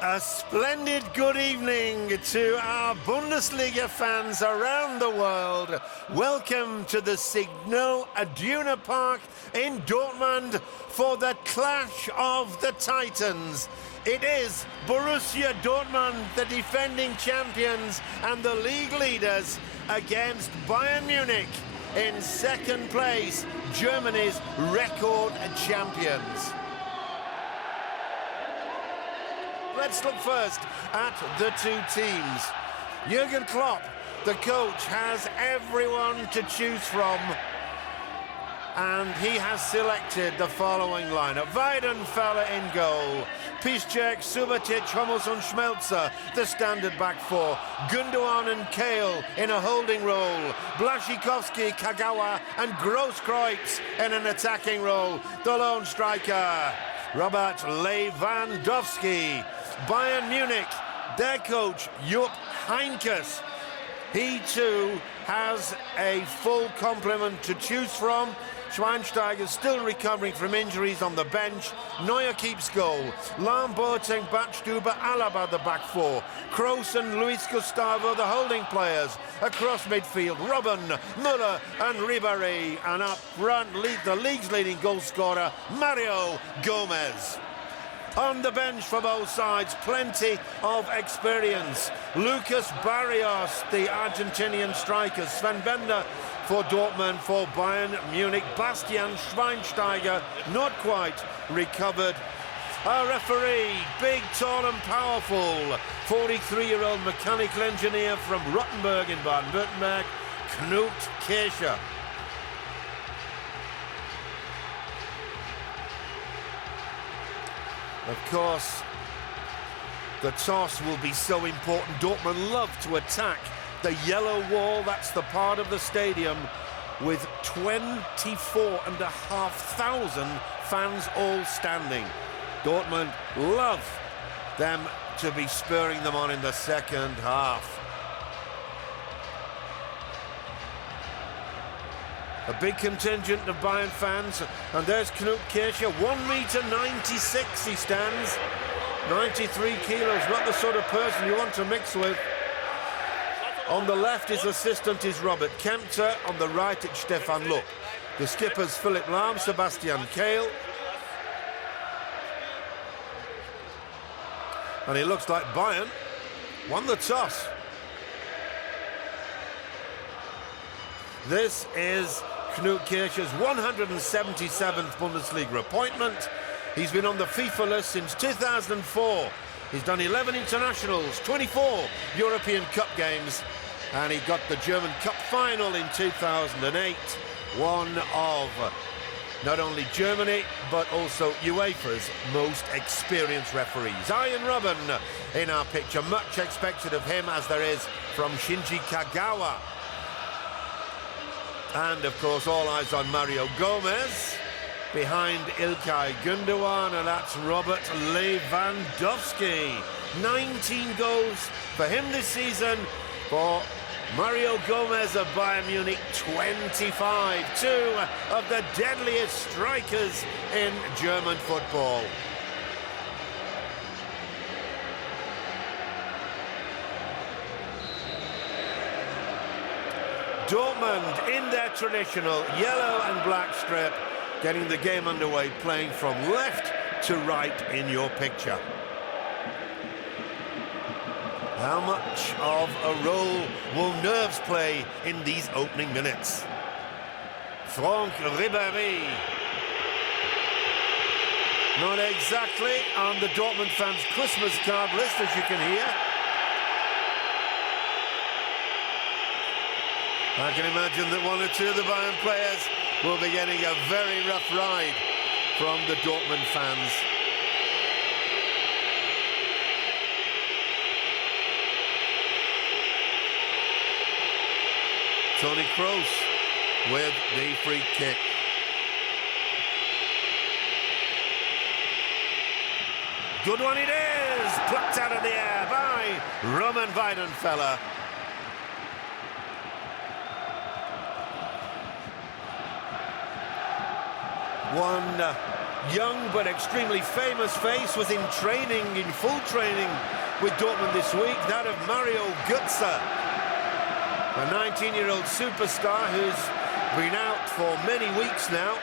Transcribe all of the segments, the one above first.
A splendid good evening to our Bundesliga fans around the world. Welcome to the Signal Iduna Park in Dortmund for the clash of the Titans. It is Borussia Dortmund, the defending champions and the league leaders, against Bayern Munich in second place, Germany's record champions. Let's look first at the two teams. Jürgen Klopp, the coach, has everyone to choose from, and he has selected the following lineup. Weidenfeller in goal, Piszczek, Subotic, Hummels and Schmelzer, the standard back four. Gundogan and Kale in a holding role. Błaszczykowski, Kagawa and Grosskreutz in an attacking role. The lone striker, Robert Lewandowski. Bayern Munich, their coach, Jupp Heynckes. He too has a full complement to choose from. Schweinsteiger still recovering from injuries on the bench. Neuer keeps goal. Lahm, Boateng, Badstuber, Alaba the back four. Kroos and Luis Gustavo the holding players. Across midfield, Robben, Müller and Ribéry. And up front, the league's leading goal scorer, Mario Gomez. On the bench for both sides, plenty of experience. Lucas Barrios, the Argentinian striker. Sven Bender for Dortmund, for Bayern Munich. Bastian Schweinsteiger, not quite recovered. Our referee, big, tall and powerful, 43-year-old mechanical engineer from Rottenburg in Baden-Württemberg, Knut Kircher. Of course, the toss will be so important. Dortmund love to attack the yellow wall. That's the part of the stadium with 24,500 fans all standing. Dortmund love them to be spurring them on in the second half. A big contingent of Bayern fans, and there's Knut Kircher, 1.96 m he stands, 93 kilos, not the sort of person you want to mix with. On the left, his assistant is Robert Kempter, on the right it's Stefan Lupp. The skippers Philipp Lahm, Sebastian Kehl. And it looks like Bayern won the toss. This is Knut Kircher's 177th Bundesliga appointment. He's been on the FIFA list since 2004. He's done 11 internationals, 24 European Cup games, and he got the German Cup final in 2008. One of not only Germany, but also UEFA's most experienced referees. Arjen Robben in our picture. Much expected of him, as there is from Shinji Kagawa. And, of course, all eyes on Mario Gomez. Behind Ilkay Gundogan, and that's Robert Lewandowski. 19 goals for him this season. For Mario Gomez of Bayern Munich, 25. Two of the deadliest strikers in German football. Dortmund in their traditional yellow and black strip, getting the game underway, playing from left to right in your picture. How much of a role will nerves play in these opening minutes? Franck Ribéry. Not exactly on the Dortmund fans' Christmas card list, as you can hear. I can imagine that one or two of the Bayern players will be getting a very rough ride from the Dortmund fans. Toni Kroos with the free kick. Good one it is! Plucked out of the air by Roman Weidenfeller. One young but extremely famous face was in training, in full training with Dortmund this week, that of Mario Götze, a 19-year-old superstar who's been out for many weeks now.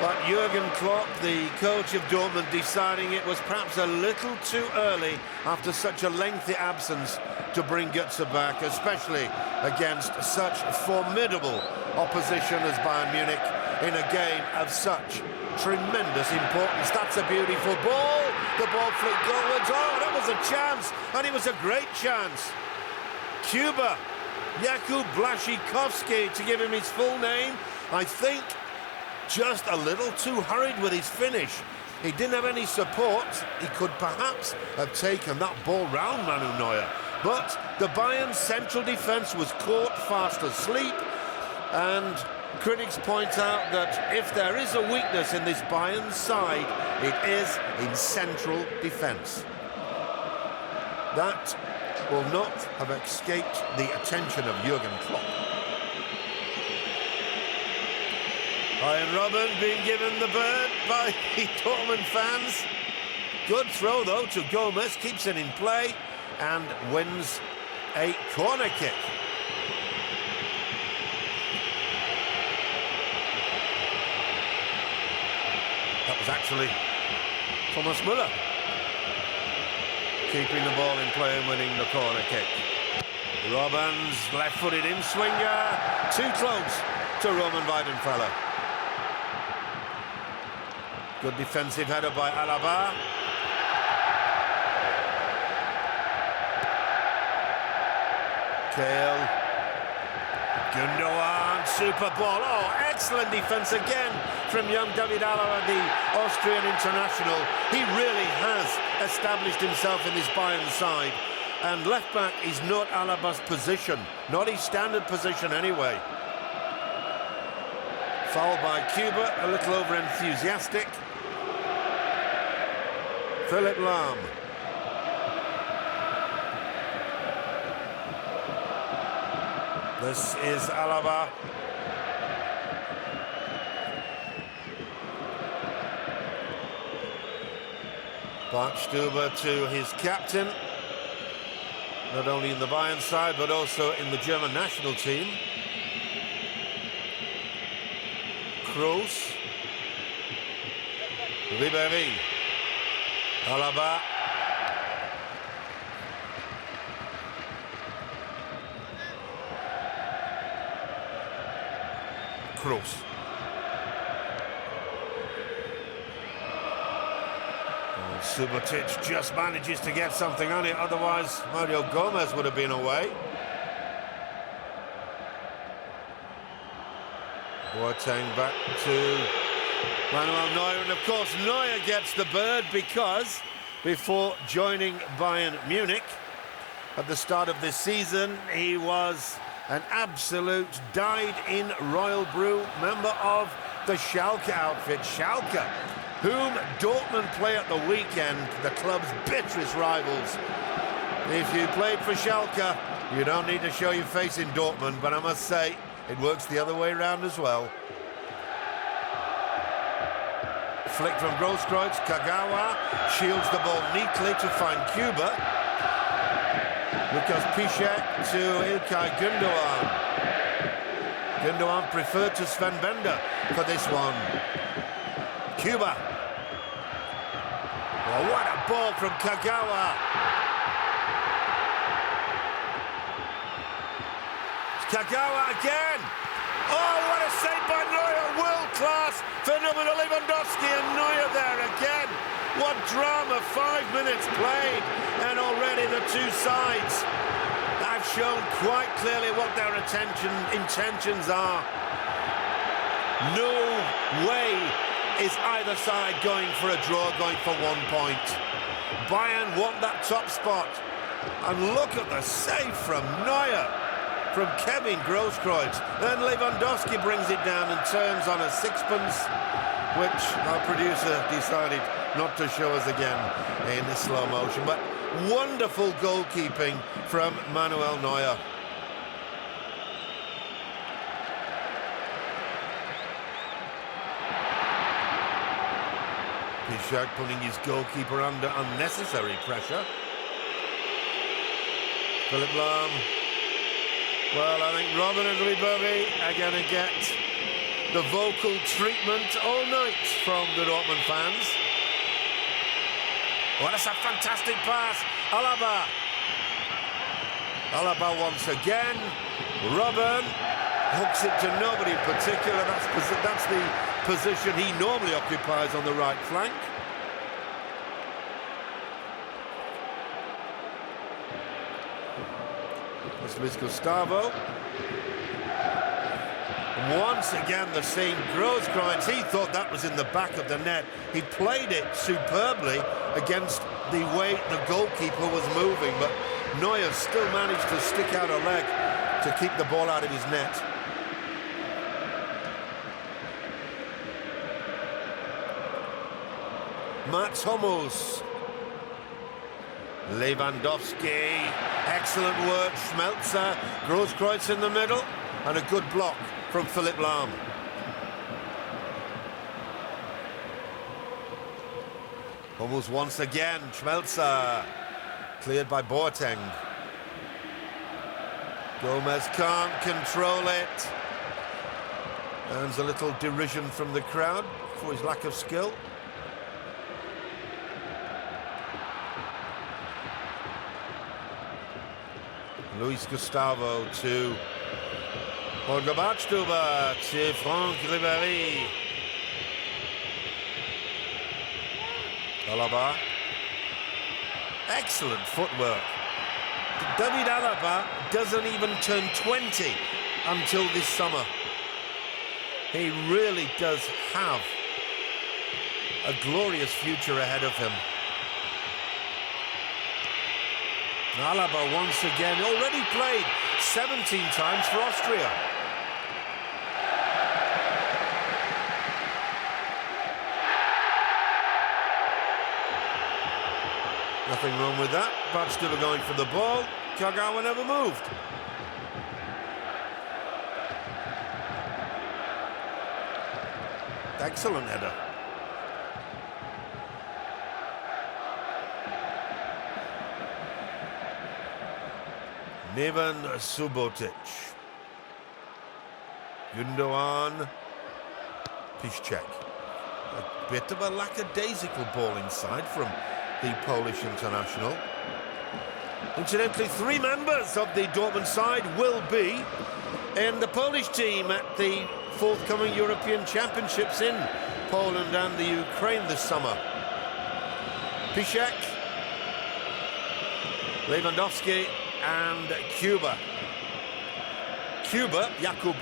But Jürgen Klopp, the coach of Dortmund, deciding it was perhaps a little too early after such a lengthy absence to bring Götze back, especially against such formidable opposition as Bayern Munich in a game of such tremendous importance. That's a beautiful ball. The ball flicked goalwards. Oh, that was a chance, and it was a great chance. Cuba, Jakub Błaszczykowski, to give him his full name. I think just a little too hurried with his finish. He didn't have any support. He could perhaps have taken that ball round Manu Neuer. But the Bayern central defence was caught fast asleep, and critics point out that if there is a weakness in this Bayern side, it is in central defence. That will not have escaped the attention of Jürgen Klopp. Arjen Robben being given the bird by the Dortmund fans. Good throw, though, to Gomez, keeps it in play and wins a corner kick. That was actually Thomas Müller keeping the ball in play and winning the corner kick. Robben's left-footed in-swinger, too close to Roman Weidenfeller. Good defensive header by Alaba. Kale. Gundogan, super ball. Oh, excellent defence again from young David Alaba, the Austrian international. He really has established himself in this Bayern side. And left-back is not Alaba's position, not his standard position anyway. Foul by Cuba, a little over-enthusiastic. Philipp Lahm. This is Alaba. Bartstuber to his captain, not only in the Bayern side but also in the German national team. Kroos. Ribéry. Alaba. Kroos. Subotic just manages to get something on it, otherwise Mario Gomez would have been away. Boateng back to Manuel Neuer, and of course Neuer gets the bird because before joining Bayern Munich at the start of this season, he was an absolute dyed-in Royal Blue member of the Schalke outfit. Schalke, whom Dortmund play at the weekend, the club's bitterest rivals. If you played for Schalke, you don't need to show your face in Dortmund, but I must say, it works the other way around as well. Flick from Grosskreutz, Kagawa shields the ball neatly to find Cuba. Lukas Piszczek to Ilkay Gundogan. Gundogan preferred to Sven Bender for this one. Cuba. Oh, what a ball from Kagawa. Kagawa again. Oh, what a save by Neuer. World class for Robert Lewandowski, and Neuer there again. What drama, 5 minutes played, and already the two sides have shown quite clearly what their intentions are. No way is either side going for a draw, going for 1 point. Bayern want that top spot. And look at the save from Neuer, from Kevin Grosskreutz. Then Lewandowski brings it down and turns on a sixpence, which our producer decided not to show us again in the slow motion. But wonderful goalkeeping from Manuel Neuer. Piszczek putting his goalkeeper under unnecessary pressure. Philip Lahm. Well, I think Robben and Ribéry are going to get the vocal treatment all night from the Dortmund fans. Well, that's a fantastic pass. Alaba once again. Robben hooks it to nobody in particular. That's the position he normally occupies on the right flank. That's Luis Gustavo. Once again, the same Grosskreutz. He thought that was in the back of the net. He played it superbly against the way the goalkeeper was moving, but Neuer still managed to stick out a leg to keep the ball out of his net. Mats Hummels. Lewandowski. Excellent work. Schmelzer. Grosskreutz in the middle. And a good block from Philip Lahm. Hummels once again. Schmelzer. Cleared by Boateng. Gomez can't control it. Earns a little derision from the crowd for his lack of skill. Luis Gustavo to Holger Badstuber to Franck Ribéry. Alaba. Excellent footwork. David Alaba doesn't even turn 20 until this summer. He really does have a glorious future ahead of him. Alaba once again, already played 17 times for Austria. Nothing wrong with that. Badstuber going for the ball. Kagawa never moved. Excellent header. Neven Subotic. Gundogan. Piszczek. A bit of a lackadaisical ball inside from the Polish international. Incidentally, 3 members of the Dortmund side will be in the Polish team at the forthcoming European Championships in Poland and the Ukraine this summer. Piszczek, Lewandowski and Cuba. Jakub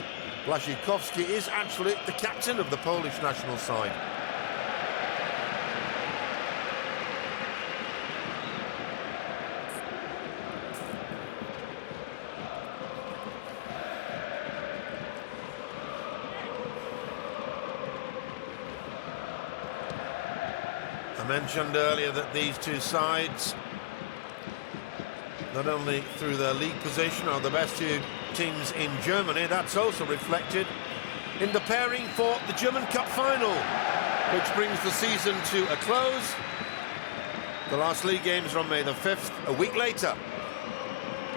Błaszczykowski, is actually the captain of the Polish national side. I mentioned earlier that these two sides, not only through their league position, are the best two teams in Germany. That's also reflected in the pairing for the German Cup final, which brings the season to a close. The last league games are on May the 5th. A week later,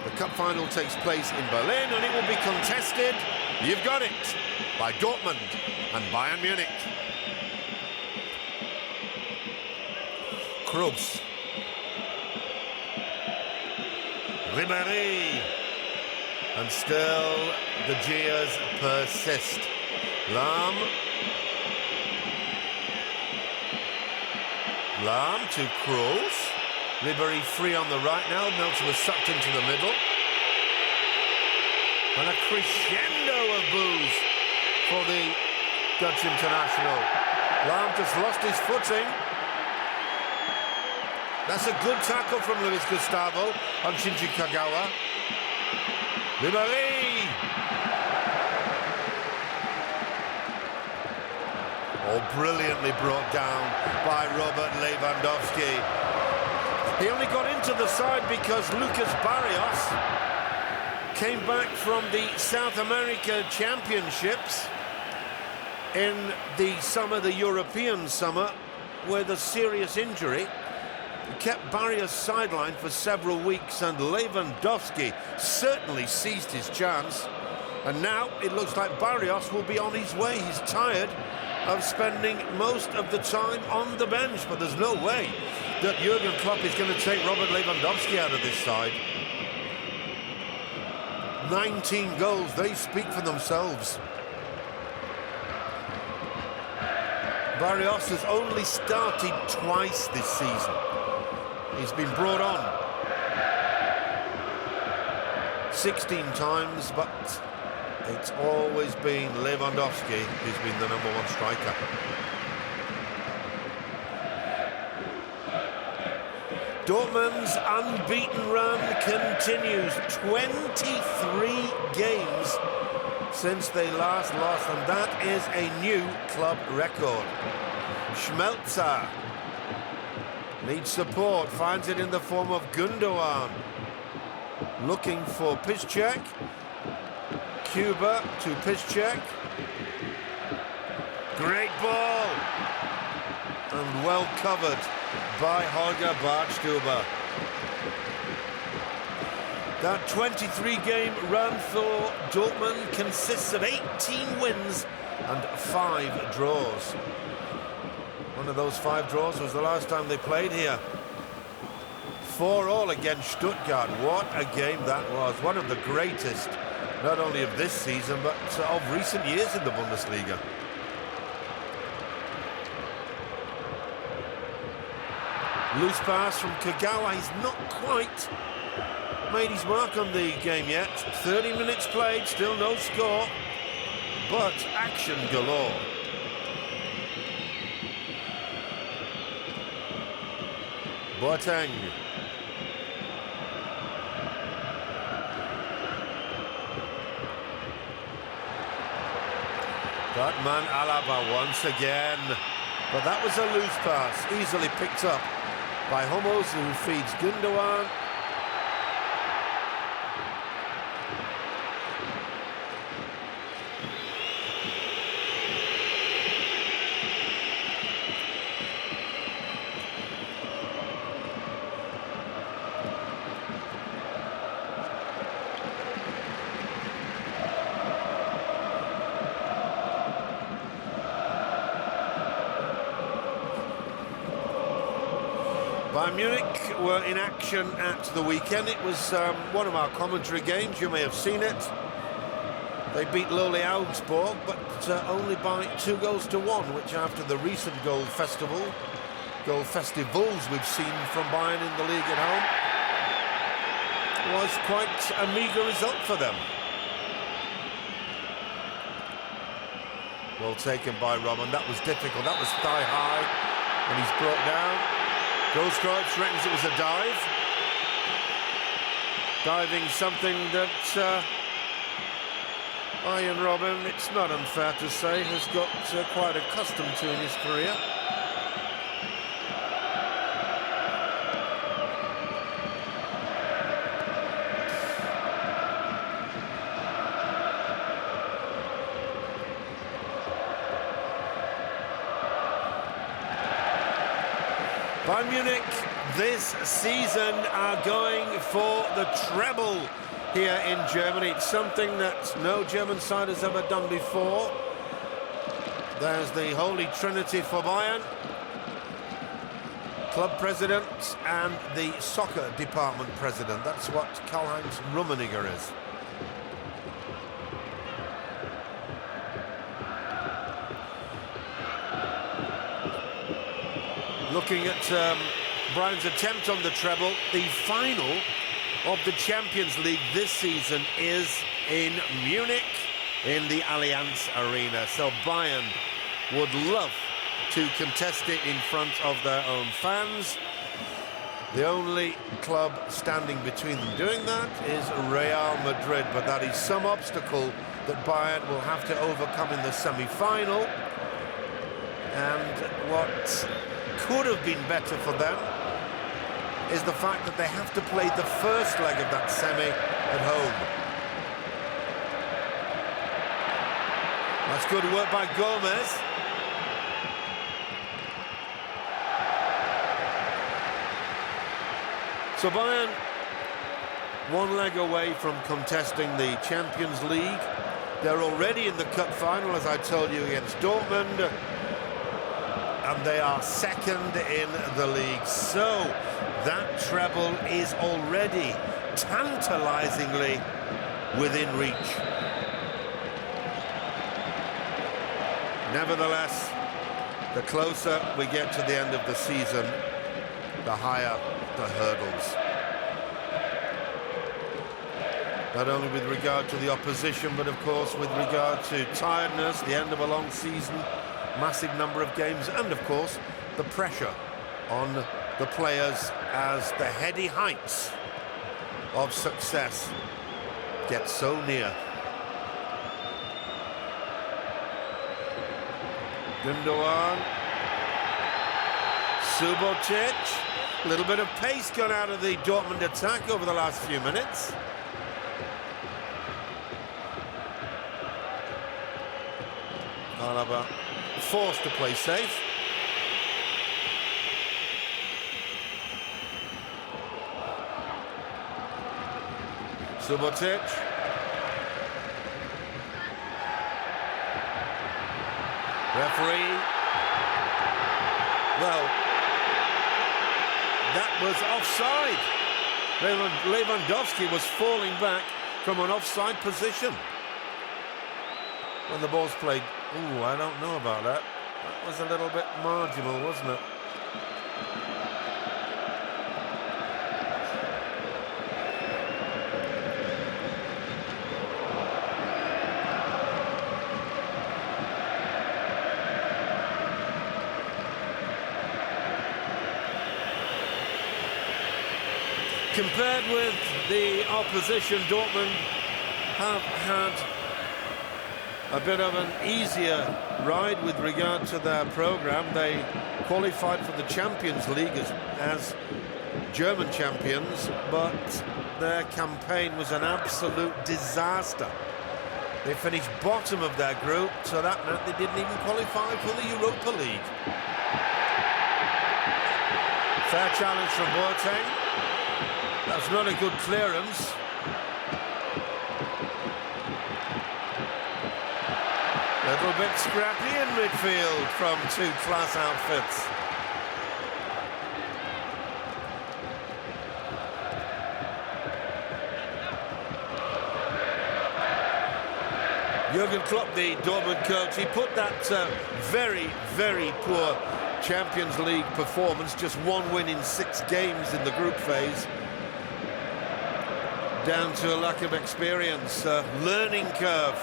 the cup final takes place in Berlin, and it will be contested, you've got it, by Dortmund and Bayern Munich. Kroos. Ribéry. And still the jeers persist. Lahm to Kroos. Ribéry free on the right now. Melton was sucked into the middle. And a crescendo of boos for the Dutch international. Lahm just lost his footing. That's a good tackle from Luis Gustavo on Shinji Kagawa. Ribéry! Oh, brilliantly brought down by Robert Lewandowski. He only got into the side because Lucas Barrios came back from the South America Championships in the summer, the European summer, with a serious injury. He kept Barrios sidelined for several weeks, and Lewandowski certainly seized his chance. And now it looks like Barrios will be on his way. He's tired of spending most of the time on the bench, but there's no way that Jürgen Klopp is going to take Robert Lewandowski out of this side. 19 goals, they speak for themselves. Barrios has only started twice this season. He's been brought on 16 times, but it's always been Lewandowski who's been the #1 striker. Dortmund's unbeaten run continues. 23 games since they last lost, and that is a new club record. Schmelzer needs support, finds it in the form of Gundogan. Looking for Piszczek. Cuba to Piszczek. Great ball. And well covered by Holger Badstuber. That 23-game run for Dortmund consists of 18 wins and 5 draws. One of those 5 draws was the last time they played here. 4-4 against Stuttgart. What a game that was. One of the greatest, not only of this season, but of recent years in the Bundesliga. Loose pass from Kagawa. He's not quite made his mark on the game yet. 30 minutes played, still no score, but action galore. Boateng. Batman Alaba once again, but that was a loose pass, easily picked up by Hummels, who feeds Gundogan. Bayern Munich were in action at the weekend. It was one of our commentary games. You may have seen it. They beat lowly Augsburg, but only by 2-1, which after the recent goal festivals we've seen from Bayern in the league at home, was quite a meagre result for them. Well taken by Robben. That was difficult. That was thigh high, and he's brought down. Goalscribe reckons it was a dive. Diving something that Arjen Robben, it's not unfair to say, has got quite accustomed to in his career. Bayern Munich this season are going for the treble here in Germany. It's something that no German side has ever done before. There's the Holy Trinity for Bayern. Club president and the soccer department president. That's what Karl-Heinz Rummenigge is. Looking at Brian's attempt on the treble, the final of the Champions League this season is in Munich in the Allianz Arena. So Bayern would love to contest it in front of their own fans. The only club standing between them doing that is Real Madrid, but that is some obstacle that Bayern will have to overcome in the semi-final. And what could have been better for them is the fact that they have to play the first leg of that semi at home. That's good work by Gomez. So Bayern, one leg away from contesting the Champions League. They're already in the cup final, as I told you, against Dortmund. And they are second in the league. So that treble is already tantalizingly within reach. Nevertheless, the closer we get to the end of the season, the higher the hurdles. Not only with regard to the opposition, but of course with regard to tiredness, the end of a long season, massive number of games, and of course the pressure on the players as the heady heights of success get so near. Gundogan, Subotic, a little bit of pace gone out of the Dortmund attack over the last few minutes. Alaba forced to play safe. Subotic. Referee. Well, that was offside. Lewandowski was falling back from an offside position when the ball's played. Ooh, I don't know about that. That was a little bit marginal, wasn't it? Compared with the opposition, Dortmund have had a bit of an easier ride with regard to their programme. They qualified for the Champions League as German champions, but their campaign was an absolute disaster. They finished bottom of their group, so that meant they didn't even qualify for the Europa League. Fair challenge from Boateng. That's not a good clearance. Little bit scrappy in midfield from two class outfits. Jürgen Klopp, the Dortmund coach, he put that very, very poor Champions League performance, just one win in 6 games in the group phase, down to a lack of experience. Learning curve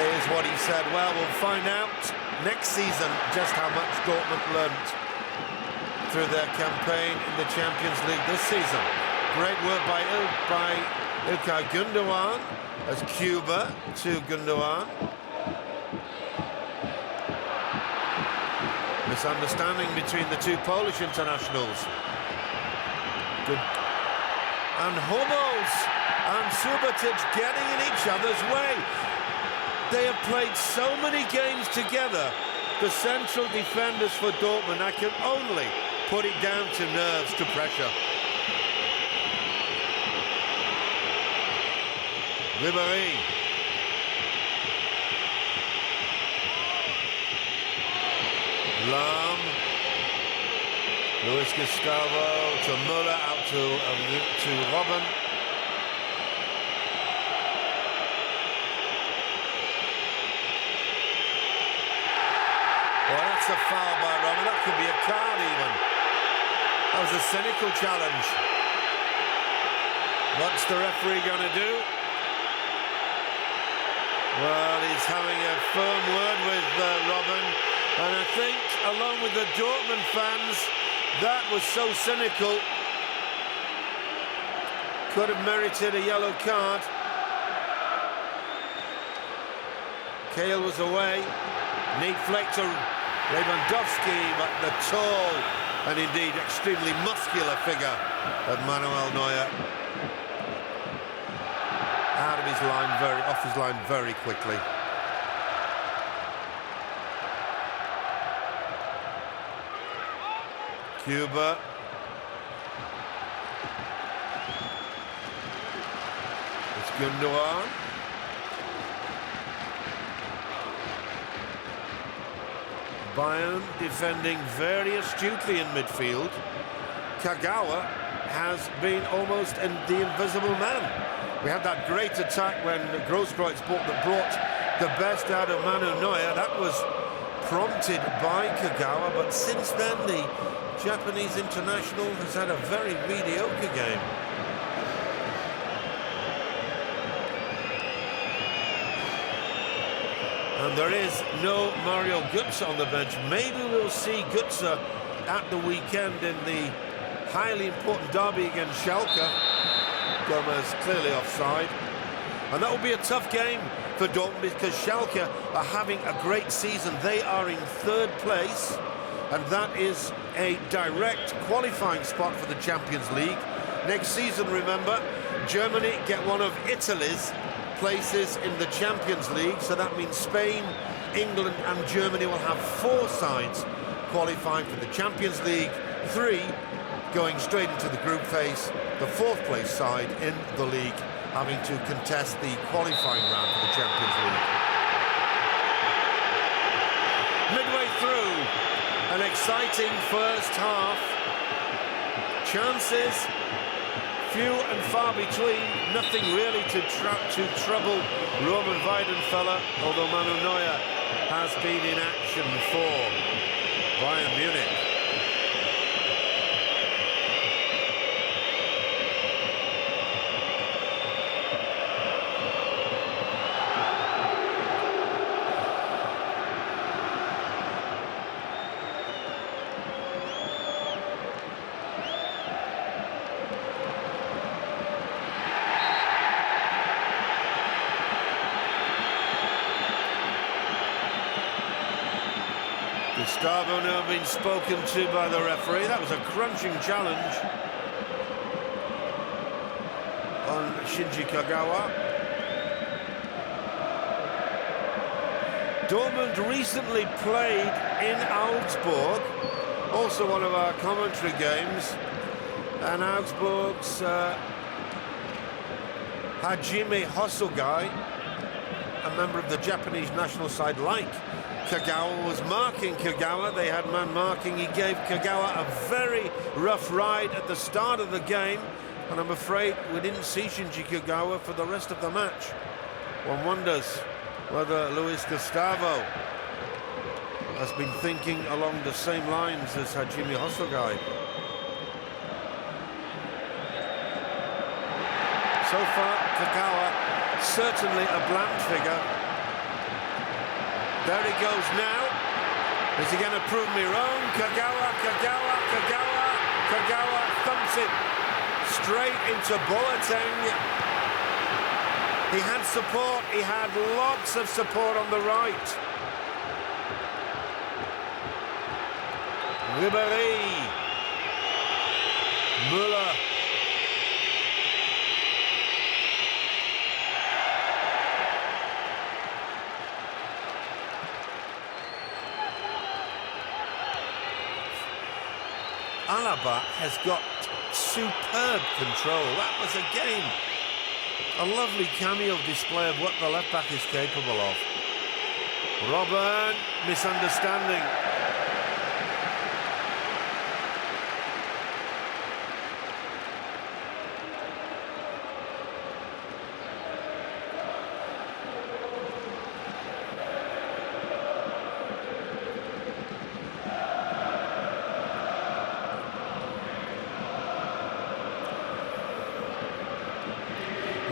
is what he said. Well, we'll find out next season just how much Dortmund learnt through their campaign in the Champions League this season. Great work by Ilkay Gundogan as Cuba to Gundogan. Misunderstanding between the two Polish internationals. Good. And Hummels and Subotic getting in each other's way. They have played so many games together, the central defenders for Dortmund. I can only put it down to nerves, to pressure. Ribéry. Lahm. Luis Gustavo to Müller, out to Robben. Well, that's a foul by Robben. That could be a card even. That was a cynical challenge. What's the referee going to do? Well, he's having a firm word with Robben. And I think, along with the Dortmund fans, that was so cynical. Could have merited a yellow card. Cahill was away. Neat flick to Lewandowski, but the tall and indeed extremely muscular figure of Manuel Neuer out of his line, off his line very quickly. Cuba. Gundogan. Bayern defending very astutely in midfield. Kagawa has been almost the invisible man. We had that great attack when Grosskreutz brought the best out of Manu Neuer. That was prompted by Kagawa, but since then the Japanese international has had a very mediocre game. And there is no Mario Götze on the bench. Maybe we'll see Götze at the weekend in the highly important derby against Schalke. Gomez clearly offside. And that will be a tough game for Dortmund because Schalke are having a great season. They are in third place, and that is a direct qualifying spot for the Champions League. Next season, remember, Germany get one of Italy's places in the Champions League, so that means Spain, England and Germany will have 4 sides qualifying for the Champions League, 3 going straight into the group phase, the 4th place side in the league having to contest the qualifying round for the Champions League. Midway through an exciting first half, chances few and far between, nothing really to trouble Roman Weidenfeller, although Manu Neuer has been in action for Bayern Munich. Gustavo now being spoken to by the referee. That was a crunching challenge on Shinji Kagawa. Dortmund recently played in Augsburg, also one of our commentary games, and Augsburg's Hajime Hosogai, a member of the Japanese national side, like Kagawa, was marking Kagawa. They had man marking. He gave Kagawa a very rough ride at the start of the game, and I'm afraid we didn't see Shinji Kagawa for the rest of the match. One wonders whether Luis Gustavo has been thinking along the same lines as Hajime Hosogai. So far, Kagawa certainly a bland figure. There he goes now. Is he going to prove me wrong? Kagawa thumps it straight into Boateng. He had support. He had lots of support on the right. Ribéry. Müller. Alaba has got superb control. That was again a lovely cameo display of what the left back is capable of. Robben, misunderstanding.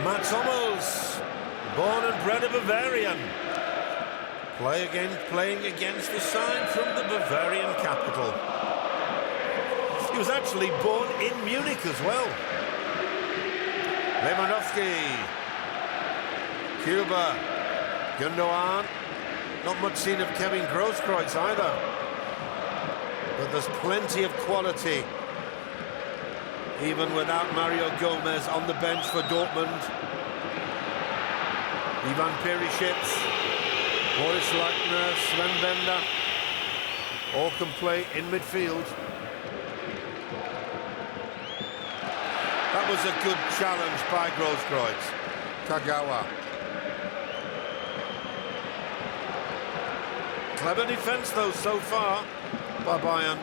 Mats Hummels, born and bred a Bavarian, playing against the side from the Bavarian capital. He was actually born in Munich as well. Lewandowski, Cuba, Gundogan. Not much seen of Kevin Grosskreutz either, but there's plenty of quality even without Mario Gomez on the bench for Dortmund. Ivan Perisic, Boris Lackner, Sven Bender, all can play in midfield. That was a good challenge by Grosskreutz Kagawa. Clever defence, though, so far by Bayern.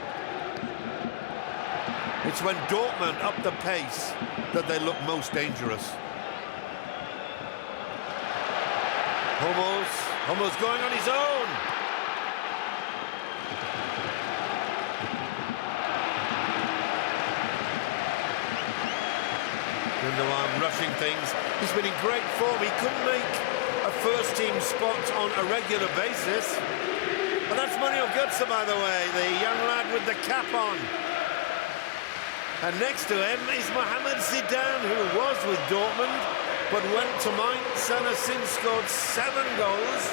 It's when Dortmund up the pace that they look most dangerous. Hummels going on his own. Gundogan rushing things. He's been in great form. He couldn't make a first-team spot on a regular basis. But that's Mario Götze, by the way, the young lad with the cap on. And next to him is Mohamed Zidane, who was with Dortmund, but went to Mainz and has since scored 7 goals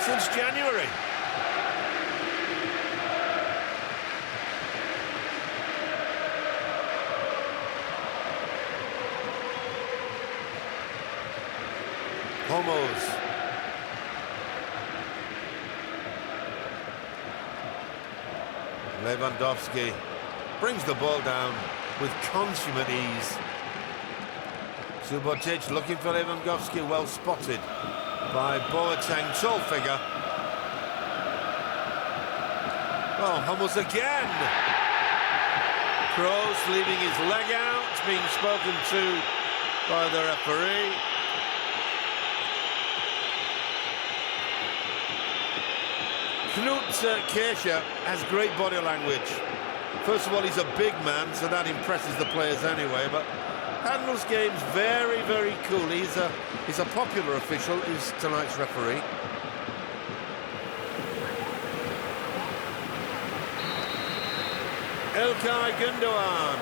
since January. Hummels. Lewandowski brings the ball down with consummate ease. Subotic looking for Lewandowski, well spotted by Boateng, tall figure. Oh, Hummels again. Kroos leaving his leg out, being spoken to by the referee. Knut Kircher has great body language. First of all, he's a big man, so that impresses the players anyway, but handles games very, very cool. He's a popular official, he's tonight's referee. İlkay Gündoğan.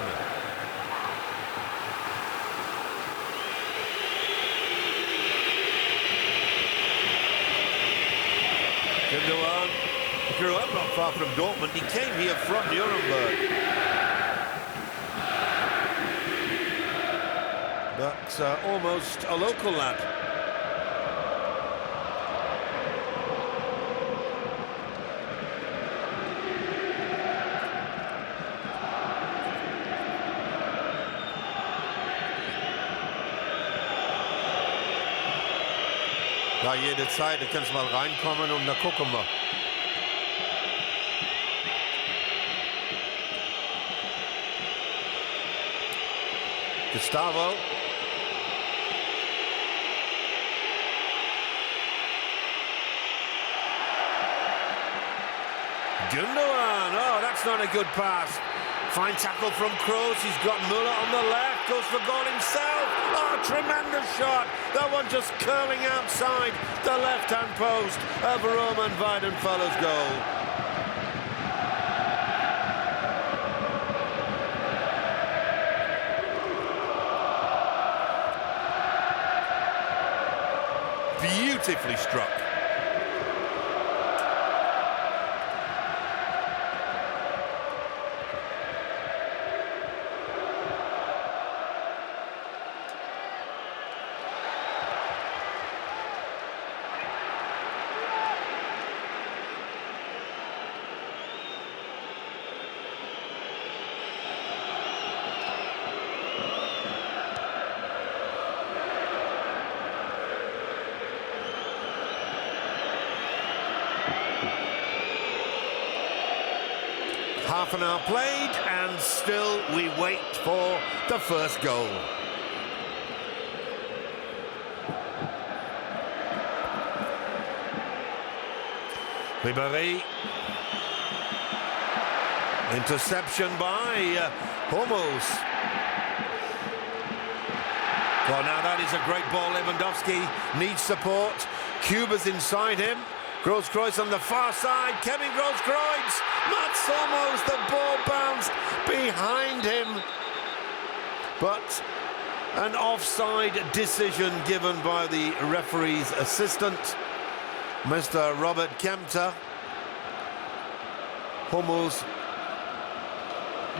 Gündoğan grew up not far from Dortmund. He came here from Nuremberg. But almost a local lad. Ja, jederzeit, du kannst mal reinkommen und dann gucken wir. Gustavo. Gündoğan, oh, that's not a good pass. Fine tackle from Kroos, he's got Müller on the left, goes for goal himself. Oh, tremendous shot. That one just curling outside the left-hand post of Roman Weidenfeller's goal. Beautifully struck. Half an hour played, and still we wait for the first goal. Ribéry. Interception by Hummels. Well, now that is a great ball. Lewandowski needs support. Cuba's inside him. Gross-Kreuz on the far side. Kevin Gross-Kreuz. Mats Hummels, the ball bounced behind him. But an offside decision given by the referee's assistant, Mr. Robert Kempter. Hummels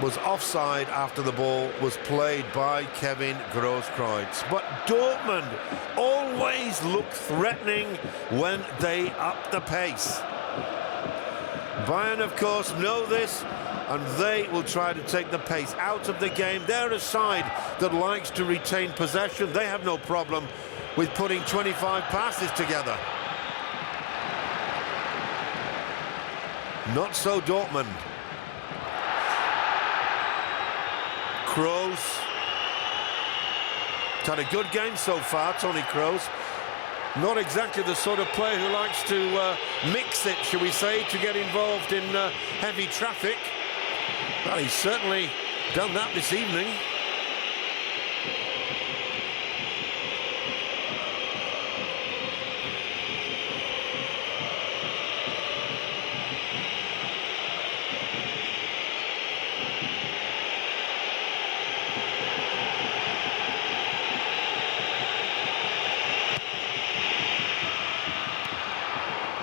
was offside after the ball was played by Kevin Gross-Kreuz. But Dortmund always look threatening when they up the pace. Bayern, of course, know this and they will try to take the pace out of the game. They're a side that likes to retain possession. They have no problem with putting 25 passes together. Not so Dortmund. Kroos. He's had a good game so far, Toni Kroos. Not exactly the sort of player who likes to mix it, shall we say, to get involved in heavy traffic. Well, he's certainly done that this evening.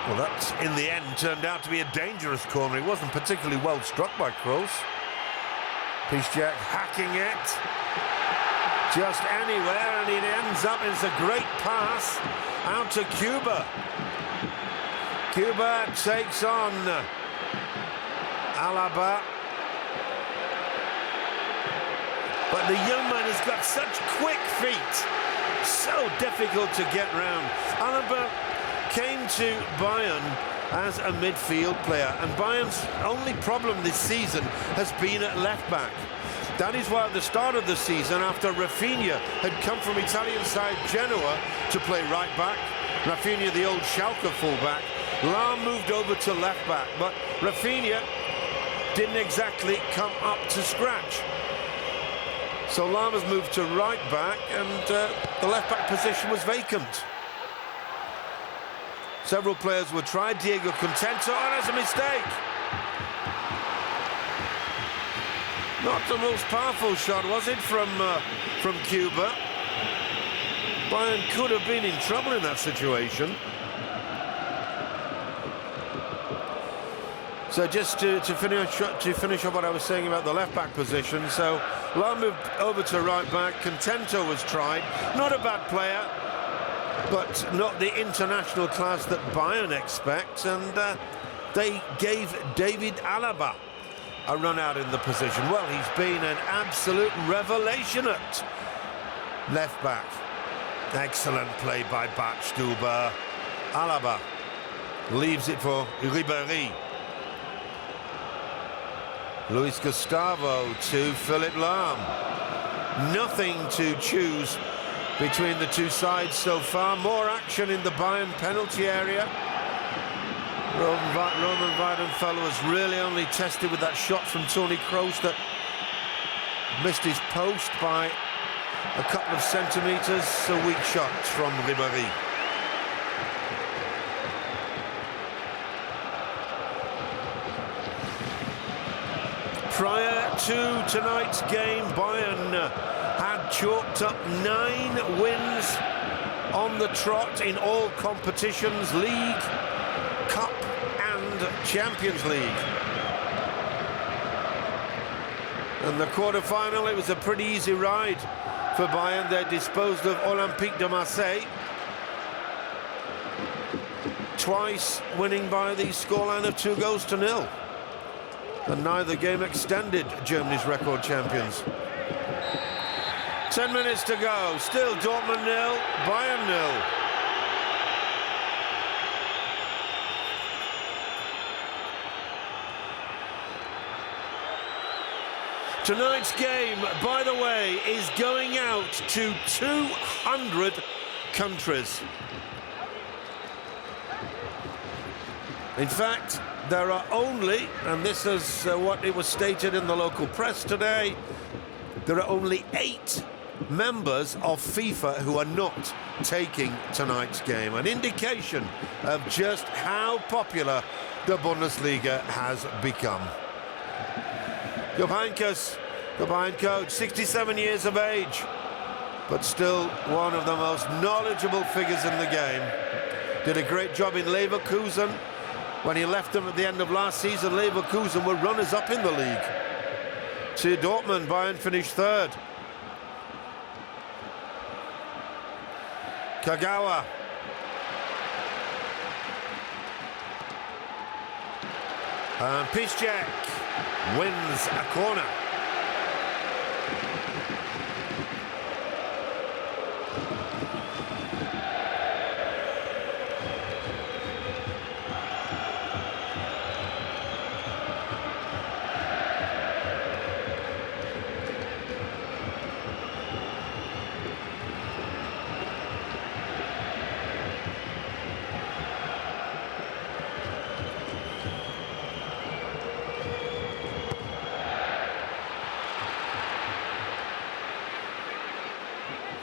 Well, that, in the end, turned out to be a dangerous corner. It wasn't particularly well struck by Kroos. Piszczek hacking it. Just anywhere, and it ends up, it's a great pass out to Cuba. Cuba takes on Alaba. But the young man has got such quick feet. So difficult to get round. Alaba came to Bayern as a midfield player, and Bayern's only problem this season has been at left back. That is why at the start of the season, after Rafinha had come from Italian side Genoa to play right back, Rafinha, the old Schalke fullback, Lahm moved over to left back, but Rafinha didn't exactly come up to scratch. So Lahm has moved to right back, and the left back position was vacant. Several players were tried. Diego Contento, oh, that's a mistake. Not the most powerful shot, was it, from Cuba? Bayern could have been in trouble in that situation. So just to finish off what I was saying about the left-back position, so Lahm moved over to right-back. Contento was tried. Not a bad player, but not the international class that Bayern expects, and they gave David Alaba a run out in the position. Well, he's been an absolute revelation at left back. Excellent play by Badstuber. Alaba leaves it for Ribéry. Luis Gustavo to Philipp Lahm. Nothing to choose between the two sides so far. More action in the Bayern penalty area. Roman Weidenfeller was really only tested with that shot from Toni Kroos that missed his post by a couple of centimetres. A weak shot from Ribéry. Prior to tonight's game, Bayern had chalked up 9 wins on the trot in all competitions, League, Cup and Champions League. And the quarter-final, it was a pretty easy ride for Bayern. They disposed of Olympique de Marseille, twice winning by the scoreline of 2-0. And neither game extended Germany's record champions. 10 minutes to go. Still Dortmund 0, Bayern 0. Tonight's game, by the way, is going out to 200 countries. In fact, there are only, and this is what it was stated in the local press today, there are only 8 members of FIFA who are not taking tonight's game. An indication of just how popular the Bundesliga has become. Jupp Heynckes, the Bayern coach, 67 years of age, but still one of the most knowledgeable figures in the game. Did a great job in Leverkusen. When he left them at the end of last season, Leverkusen were runners-up in the league. To Dortmund, Bayern finished 3rd. Kagawa. And Piszczek. wins a corner.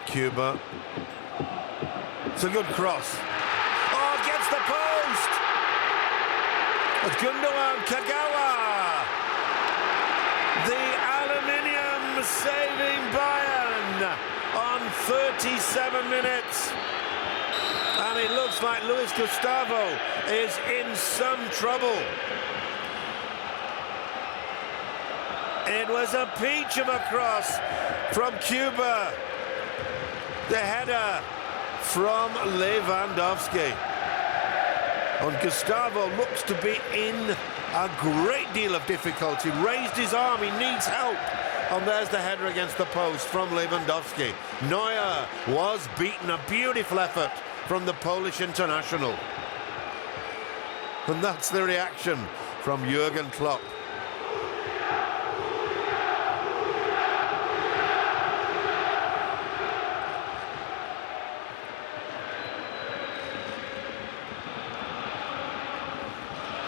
Cuba. It's a good cross. Oh, gets the post! It's Gundogan Kagawa. The aluminium saving Bayern on 37 minutes. And it looks like Luis Gustavo is in some trouble. It was a peach of a cross from Cuba. The header from Lewandowski. And Gustavo looks to be in a great deal of difficulty. Raised his arm, he needs help. And there's the header against the post from Lewandowski. Neuer was beaten. A beautiful effort from the Polish international. And that's the reaction from Jürgen Klopp.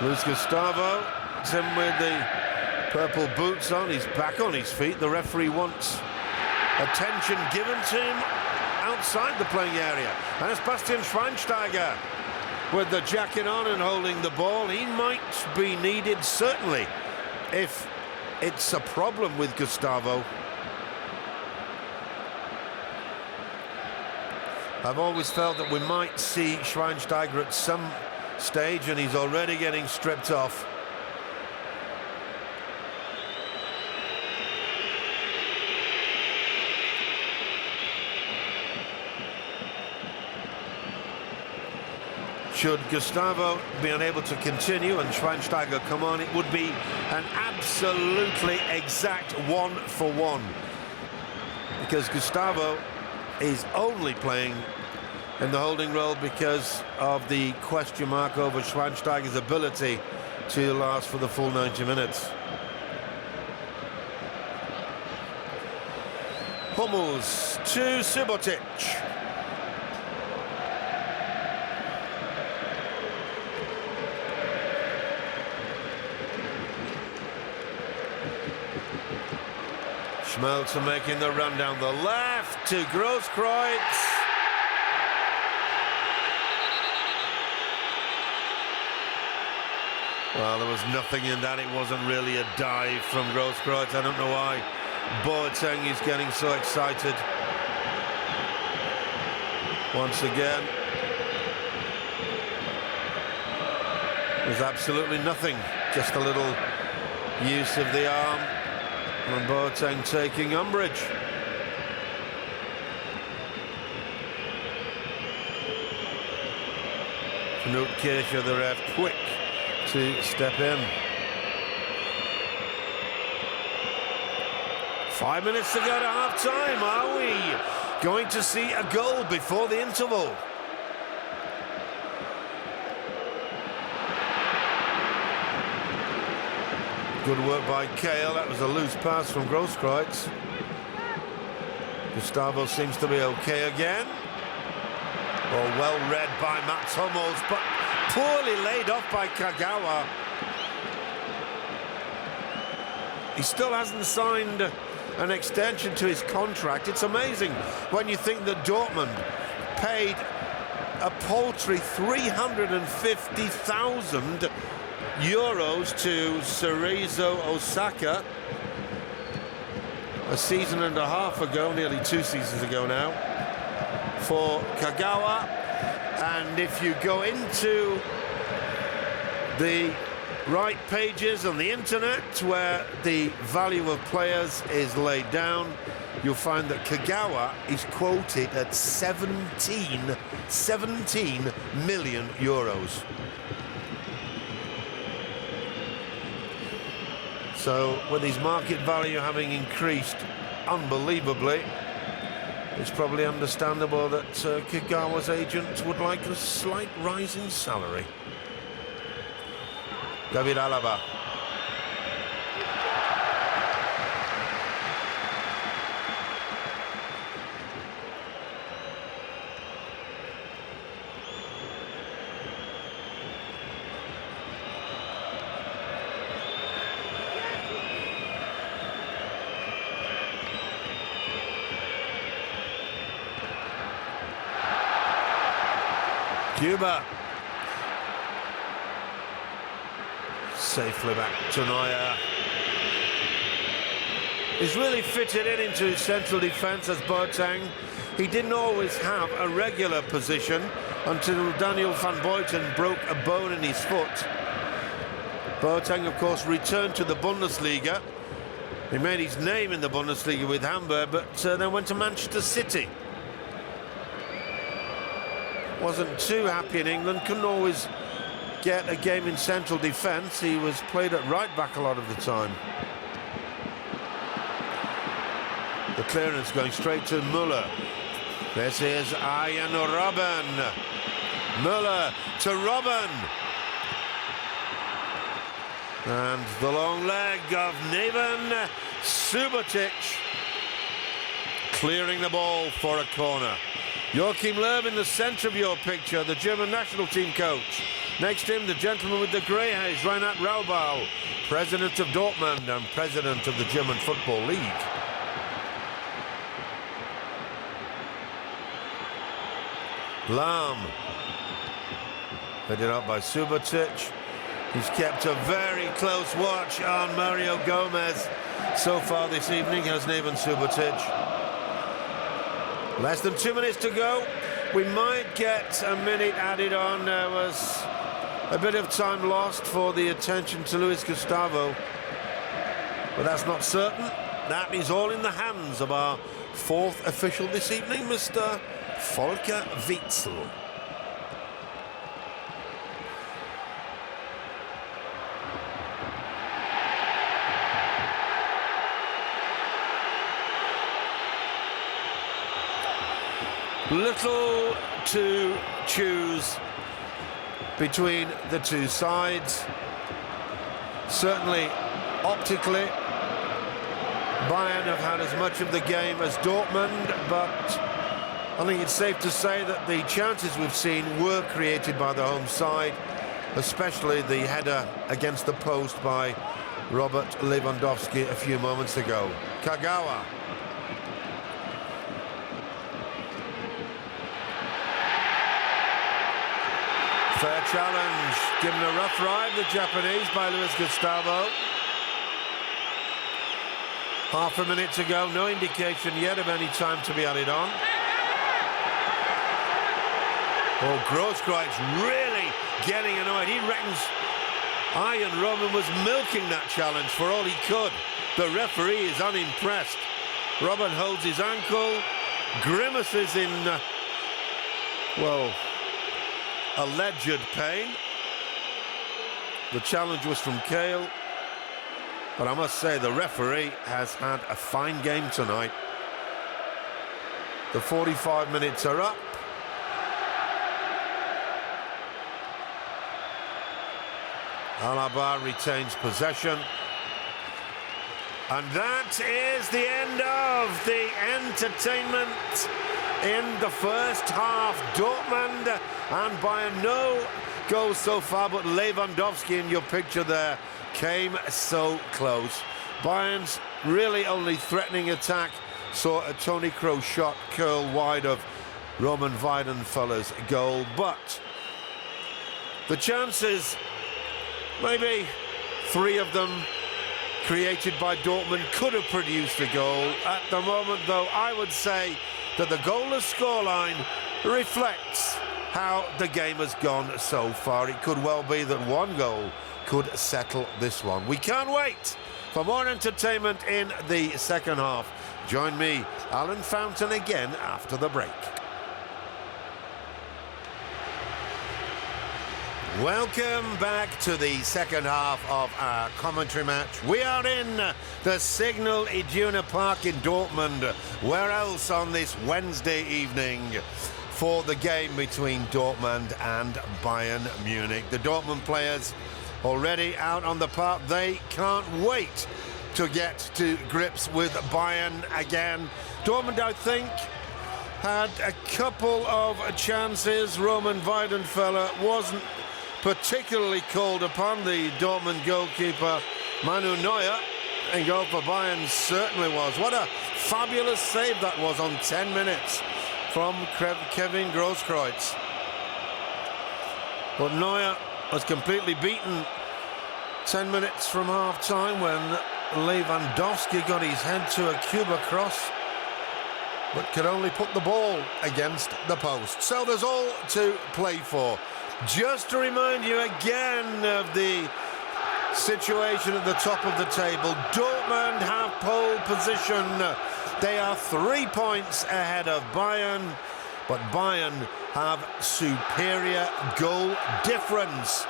Luis Gustavo, him with the purple boots on, he's back on his feet. The referee wants attention given to him outside the playing area. And it's Bastian Schweinsteiger with the jacket on and holding the ball. He might be needed, certainly, if it's a problem with Gustavo. I've always felt that we might see Schweinsteiger at some stage, and he's already getting stripped off. Should Gustavo be unable to continue and Schweinsteiger come on, it would be an absolutely exact 1-for-1, because Gustavo is only playing in the holding role because of the question mark over Schweinsteiger's ability to last for the full 90 minutes. Hummels to Subotic. Schmelzer making the run down the left to Grosskreutz. Well, there was nothing in that. It wasn't really a dive from Grosskreutz. I don't know why Boateng is getting so excited. Once again, there's absolutely nothing. Just a little use of the arm. And Boateng taking umbrage. Knut Kircher, the ref, quick to step in. 5 minutes to go to half-time. Are we going to see a goal before the interval? Good work by Kale. That was a loose pass from Grosskreutz. Gustavo seems to be okay again. Oh, well read by Mats Hummels, but poorly laid off by Kagawa. He still hasn't signed an extension to his contract. It's amazing when you think that Dortmund paid a paltry 350,000 euros to Cerezo Osaka a season and a half ago, nearly 2 seasons ago now, for Kagawa. And if you go into the right pages on the internet where the value of players is laid down, you'll find that Kagawa is quoted at 17 million euros. So with his market value having increased unbelievably, it's probably understandable that Kagawa's agent would like a slight rise in salary. David Alaba. Cuba. Safely back to Neuer. He's really fitted in into his central defence as Boateng. He didn't always have a regular position until Daniel van Buiten broke a bone in his foot. Boateng, of course, returned to the Bundesliga. He made his name in the Bundesliga with Hamburg, but then went to Manchester City. Wasn't too happy in England, couldn't always get a game in central defence. He was played at right back a lot of the time. The clearance going straight to Müller. This is Arjen Robben. Müller to Robben. And the long leg of Neven Subotic. Clearing the ball for a corner. Joachim Löw in the centre of your picture, the German national team coach. Next to him, the gentleman with the grey hairs, Reinhard Raubau, president of Dortmund and president of the German Football League. Lahm, headed up by Subotic. He's kept a very close watch on Mario Gomez so far this evening, has Neven Subotic. Less than 2 minutes to go. We might get a minute added on. There was a bit of time lost for the attention to Luis Gustavo, but that's not certain. That is all in the hands of our fourth official this evening, Mr. Volker Witzel. Little to choose between the two sides. Certainly, optically, Bayern have had as much of the game as Dortmund, but I think it's safe to say that the chances we've seen were created by the home side, especially the header against the post by Robert Lewandowski a few moments ago. Kagawa. Fair challenge, given a rough ride, the Japanese, by Luis Gustavo. Half a minute to go, no indication yet of any time to be added on. Oh, Grosskreutz really getting annoyed. He reckons Arjen Robben was milking that challenge for all he could. The referee is unimpressed. Robben holds his ankle, grimaces in, well, alleged pain. The challenge was from Kale, but I must say the referee has had a fine game tonight. The 45 minutes are up. Alaba retains possession. And that is the end of the entertainment in the first half. Dortmund and Bayern, no goals so far, but Lewandowski in your picture there came so close. Bayern's really only threatening attack saw a Toni Kroos shot curl wide of Roman Weidenfeller's goal, but the chances, maybe 3 of them created by Dortmund, could have produced a goal. At the moment, though, I would say that the goalless scoreline reflects how the game has gone so far. It could well be that 1 goal could settle this one. We can't wait for more entertainment in the second half. Join me, Alan Fountain, again after the break. Welcome back to the second half of our commentary match. We are in the Signal Iduna Park in Dortmund. Where else on this Wednesday evening for the game between Dortmund and Bayern Munich. The Dortmund players already out on the park. They can't wait to get to grips with Bayern again. Dortmund, I think, had a couple of chances. Roman Weidenfeller wasn't particularly called upon. The Dortmund goalkeeper Manu Neuer in goal for Bayern certainly was. What a fabulous save that was on 10 minutes from Kevin Grosskreutz. But Neuer was completely beaten 10 minutes from half-time when Lewandowski got his head to a Cuba cross, but could only put the ball against the post. So there's all to play for. Just to remind you again of the situation at the top of the table. Dortmund have pole position. They are 3 points ahead of Bayern, but Bayern have superior goal difference.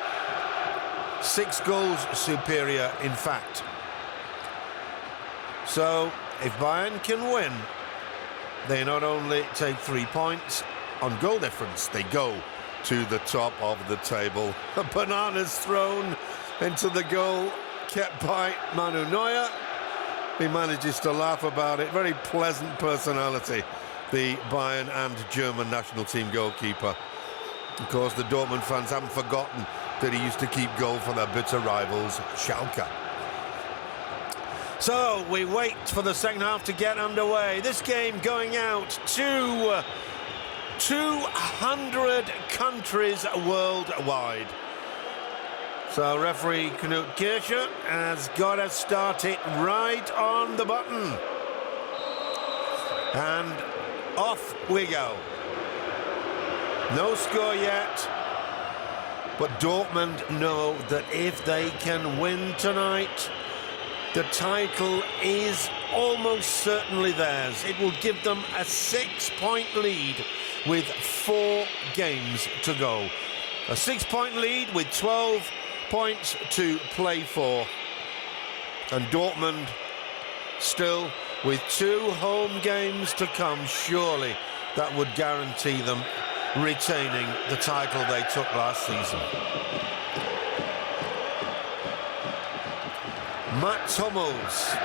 6 goals superior, in fact. So if Bayern can win, they not only take 3 points on goal difference, they go to the top of the table. A banana's thrown into the goal, kept by Manu Neuer. He manages to laugh about it. Very pleasant personality, the Bayern and German national team goalkeeper. Of course, the Dortmund fans haven't forgotten that he used to keep goal for their bitter rivals, Schalke. So we wait for the second half to get underway. This game going out to 200 countries worldwide. So referee Knut Kircher has got to start it right on the button. And off we go. No score yet. But Dortmund know that if they can win tonight, the title is almost certainly theirs. It will give them a 6-point lead with 4 games to go. A 6-point lead with 12 points to play for. And Dortmund still with 2 home games to come. Surely that would guarantee them retaining the title they took last season. Mats Hummels.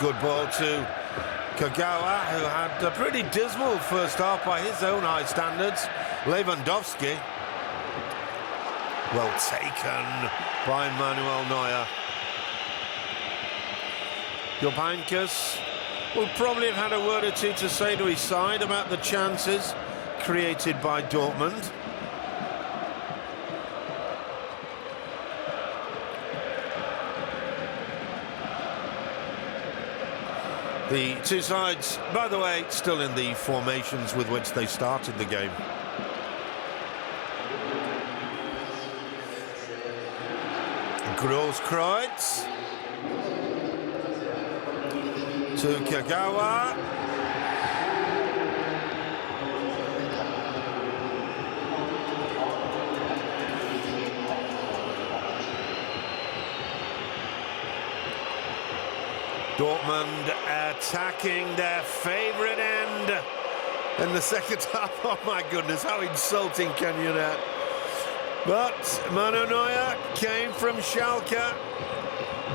Good ball to Kagawa, who had a pretty dismal first half by his own high standards. Lewandowski. Well taken by Manuel Neuer. Jupp Heynckes will probably have had a word or two to say to his side about the chances created by Dortmund. The two sides, by the way, still in the formations with which they started the game. Grosskreutz to Kagawa. Dortmund attacking their favourite end in the second half. Oh my goodness, how insulting can you not? But Manu Neuer came from Schalke,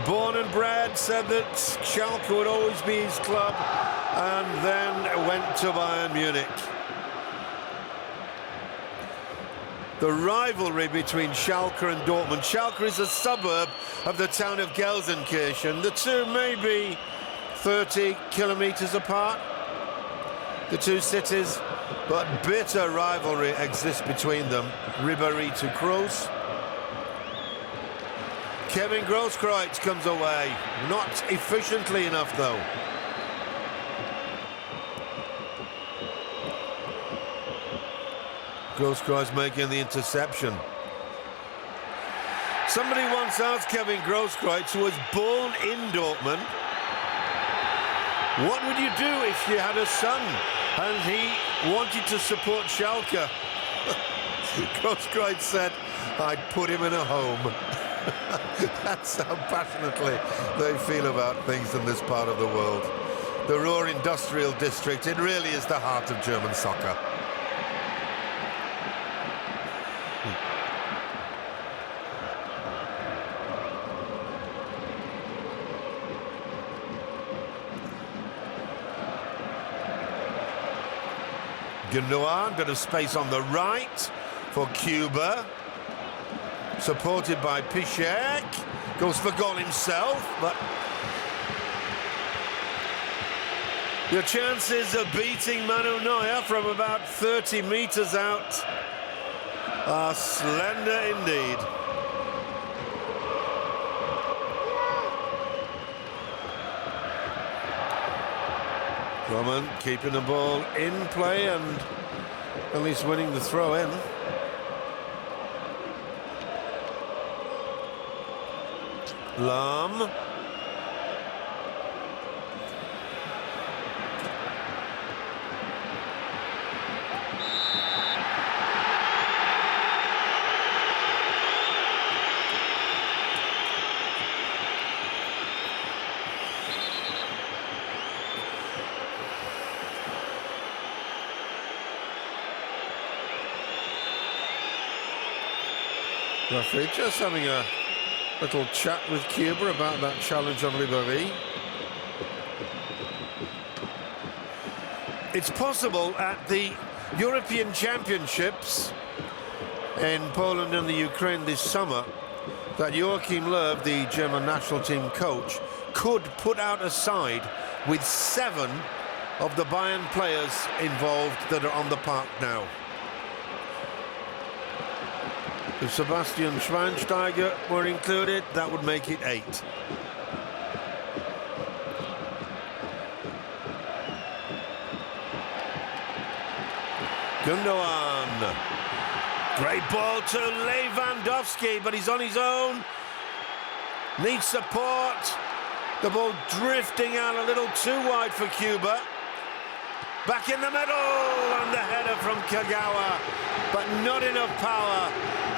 born and bred, said that Schalke would always be his club, and then went to Bayern Munich. The rivalry between Schalke and Dortmund. Schalke is a suburb of the town of Gelsenkirchen. The two may be 30 kilometres apart, the two cities, but bitter rivalry exists between them. Ribéry to Kroos. Kevin Grosskreutz comes away. Not efficiently enough, though. Grosskreutz making the interception. Somebody once asked Kevin Grosskreutz, who was born in Dortmund, what would you do if you had a son and he wanted to support Schalke? Coach Gright said, "I'd put him in a home." That's how passionately they feel about things in this part of the world. The Ruhr Industrial District, it really is the heart of German soccer. Gundogan, bit of space on the right for Cuba. Supported by Piszczek. Goes for goal himself, but your chances of beating Manu Neuer from about 30 metres out are slender indeed. Robben keeping the ball in play and at least winning the throw in. Lahm. Referee just having a little chat with Cuba about that challenge on Ribéry. It's possible at the European Championships in Poland and the Ukraine this summer that Joachim Löw, the German national team coach, could put out a side with 7 of the Bayern players involved that are on the park now. If Sebastian Schweinsteiger were included, that would make it 8. Gundogan. Great ball to Lewandowski, but he's on his own. Needs support. The ball drifting out a little too wide for Cuba. Back in the middle, and the header from Kagawa, but not enough power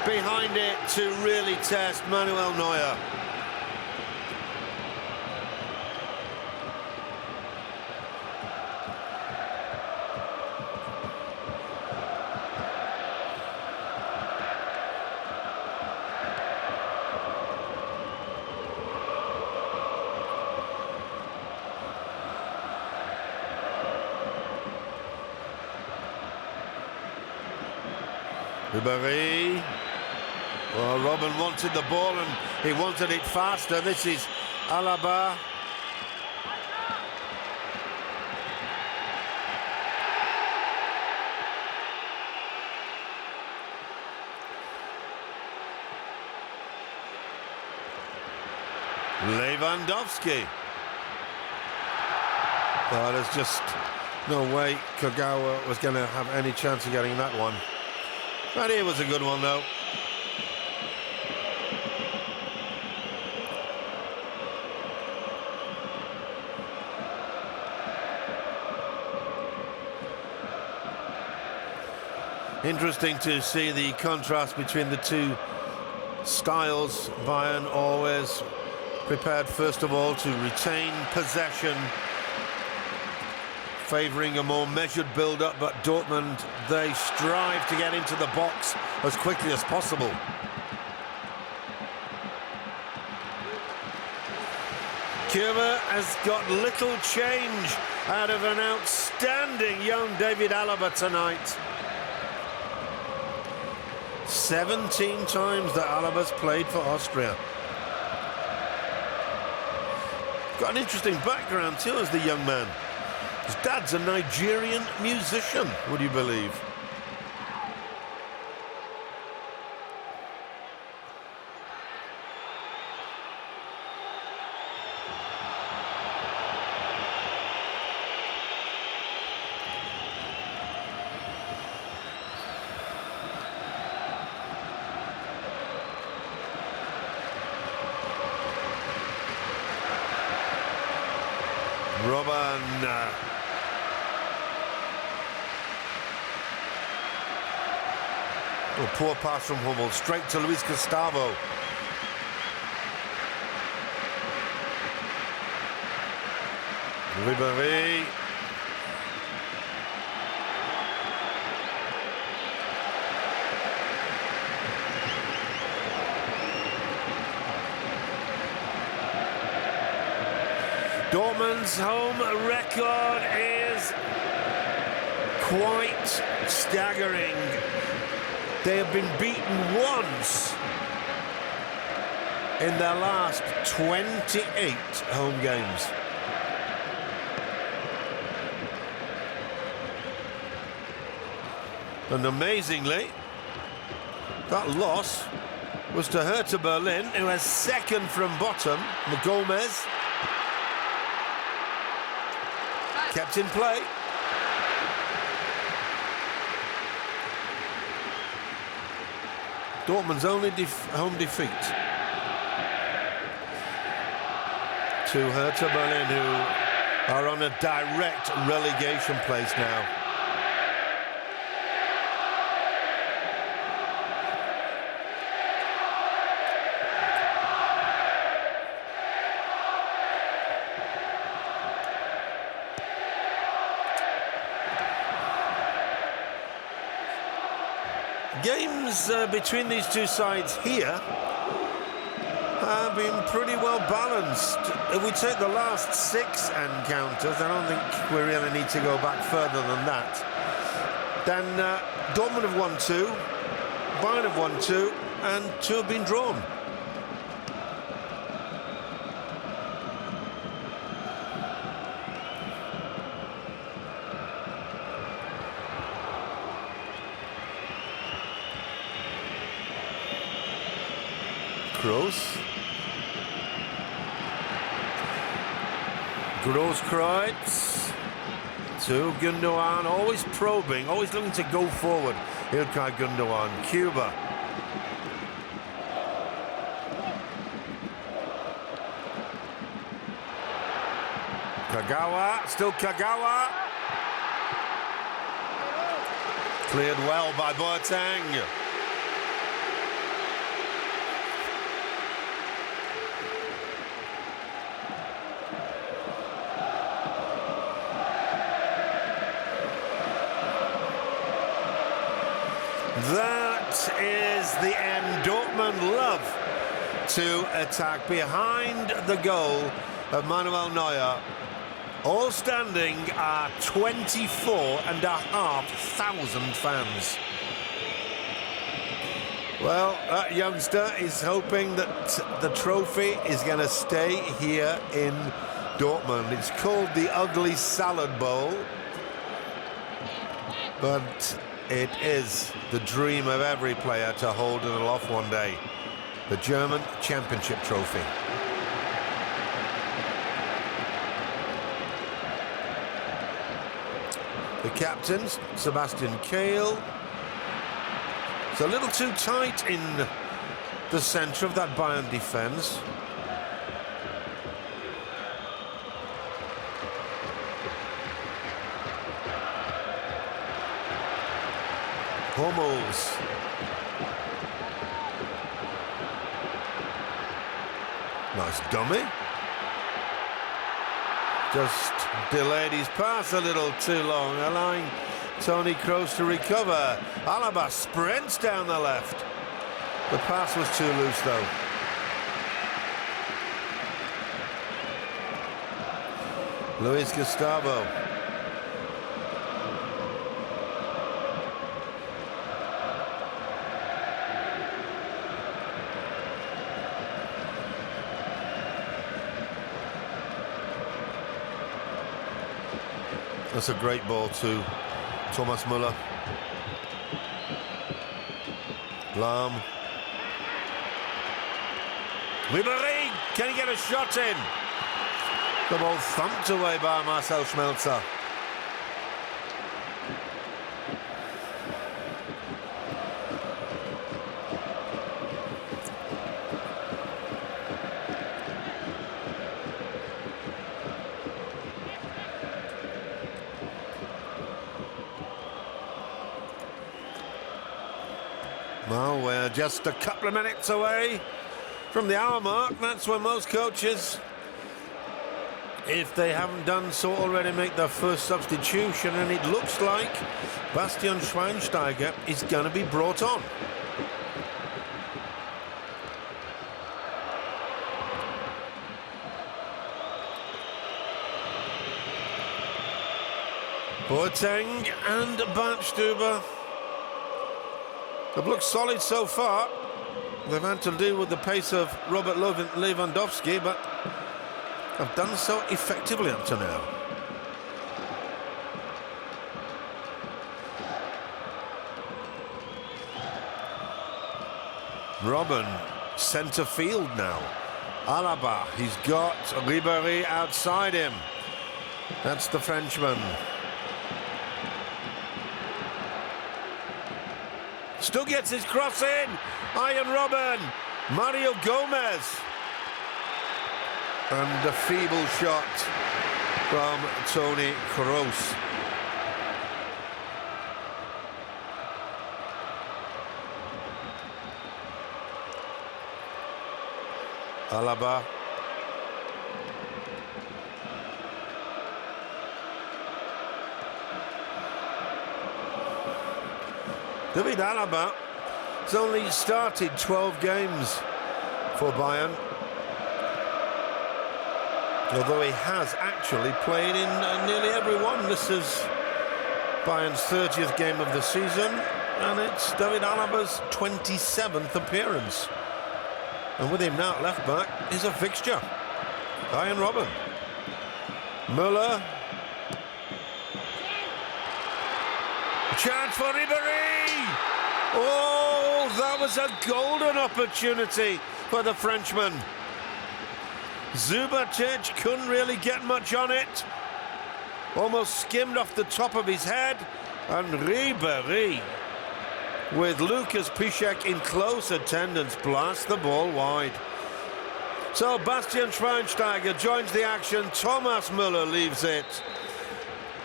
behind it to really test Manuel Neuer. Ribéry. Well, Robben wanted the ball and he wanted it faster. This is Alaba. Lewandowski. Well, there's just no way Kagawa was going to have any chance of getting that one. That here was a good one, though. Interesting to see the contrast between the two styles. Bayern always prepared, first of all, to retain possession, favouring a more measured build-up, but Dortmund, they strive to get into the box as quickly as possible. Cuba has got little change out of an outstanding young David Alaba tonight. 17 times that Alaba's played for Austria. Got an interesting background too as the young man. His dad's a Nigerian musician, would you believe? Robben. Oh, poor pass from Hummel, straight to Luis Gustavo. Ribéry. Dortmund's home record is quite staggering. They have been beaten once in their last 28 home games. And amazingly, that loss was to Hertha Berlin, who has second from bottom. Gomez kept in play. Dortmund's only home defeat to Hertha Berlin, who are on a direct relegation place now. Games between these two sides here have been pretty well balanced. If we take the last 6 encounters, I don't think we really need to go back further than that. Then Dortmund have won 2, Bayern have won 2, and 2 have been drawn. Grosskreutz to Gundogan, always probing, always looking to go forward. Ilkay Gundogan, Cuba. Kagawa, still Kagawa. Cleared well by Boateng. That is the end. Dortmund love to attack behind the goal of Manuel Neuer. All standing are 24,500 fans. Well, that youngster is hoping that the trophy is going to stay here in Dortmund. It's called the Ugly Salad Bowl, but it is the dream of every player to hold it aloft one day. The German Championship trophy. The captains, Sebastian Kehl. It's a little too tight in the centre of that Bayern defence. Hummels. Nice dummy. Just delayed his pass a little too long, allowing Toni Kroos to recover. Alaba sprints down the left. The pass was too loose though. Luis Gustavo. That's a great ball to Thomas Müller. Lahm. Ribéry, can he get a shot in? The ball thumped away by Marcel Schmelzer. Well, we're just a couple of minutes away from the hour mark. That's when most coaches, if they haven't done so already, make their first substitution, and it looks like Bastian Schweinsteiger is going to be brought on. Boateng and Bartstuber have looked solid so far. They've had to deal with the pace of Robert Lewandowski, but have done so effectively up to now. Robben, centre field now. Alaba, he's got Ribéry outside him. That's the Frenchman. Still gets his cross in. Arjen Robben. Mario Gomez. And a feeble shot from Toni Kroos. Alaba. David Alaba has only started 12 games for Bayern, although he has actually played in nearly every one. This is Bayern's 30th game of the season, and it's David Alaba's 27th appearance. And with him now at left back is a fixture. Arjen Robben. Müller. A chance for Ribéry. Oh, that was a golden opportunity for the Frenchman. Zubacic couldn't really get much on it. Almost skimmed off the top of his head. And Ribéry, with Lucas Piszczek in close attendance, blasts the ball wide. So Bastian Schweinsteiger joins the action. Thomas Müller leaves it.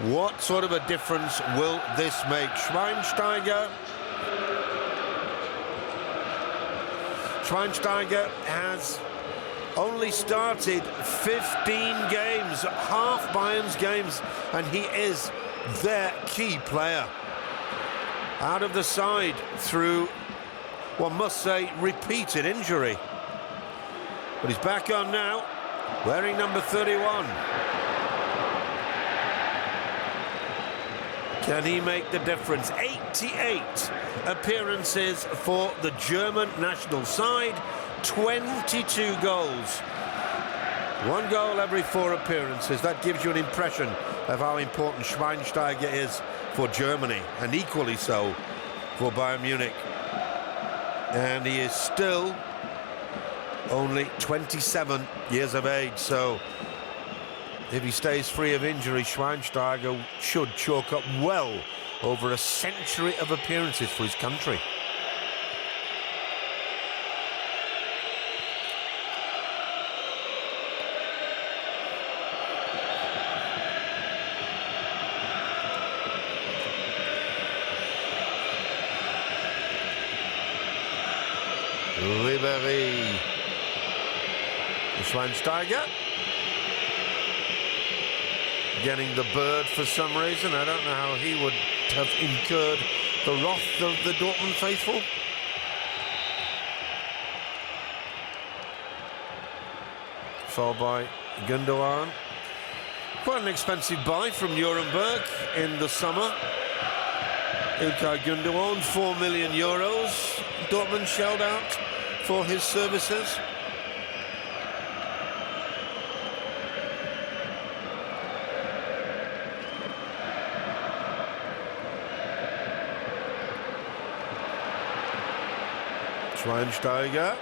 What sort of a difference will this make? Schweinsteiger has only started 15 games, half Bayern's games, and he is their key player. Out of the side through, one must say, repeated injury. But he's back on now, wearing number 31. Can he make the difference? 88 appearances for the German national side, 22 goals. 1 goal every 4 appearances. That gives you an impression of how important Schweinsteiger is for Germany, and equally so for Bayern Munich. And he is still only 27 years of age, so if he stays free of injury, Schweinsteiger should chalk up well over a century of appearances for his country. Ribéry. Schweinsteiger. Getting the bird for some reason. I don't know how he would have incurred the wrath of the Dortmund faithful. Foul by Gundogan. Quite an expensive buy from Nuremberg in the summer. Ilkay Gundogan, €4 million. Dortmund shelled out for his services. Schweinsteiger.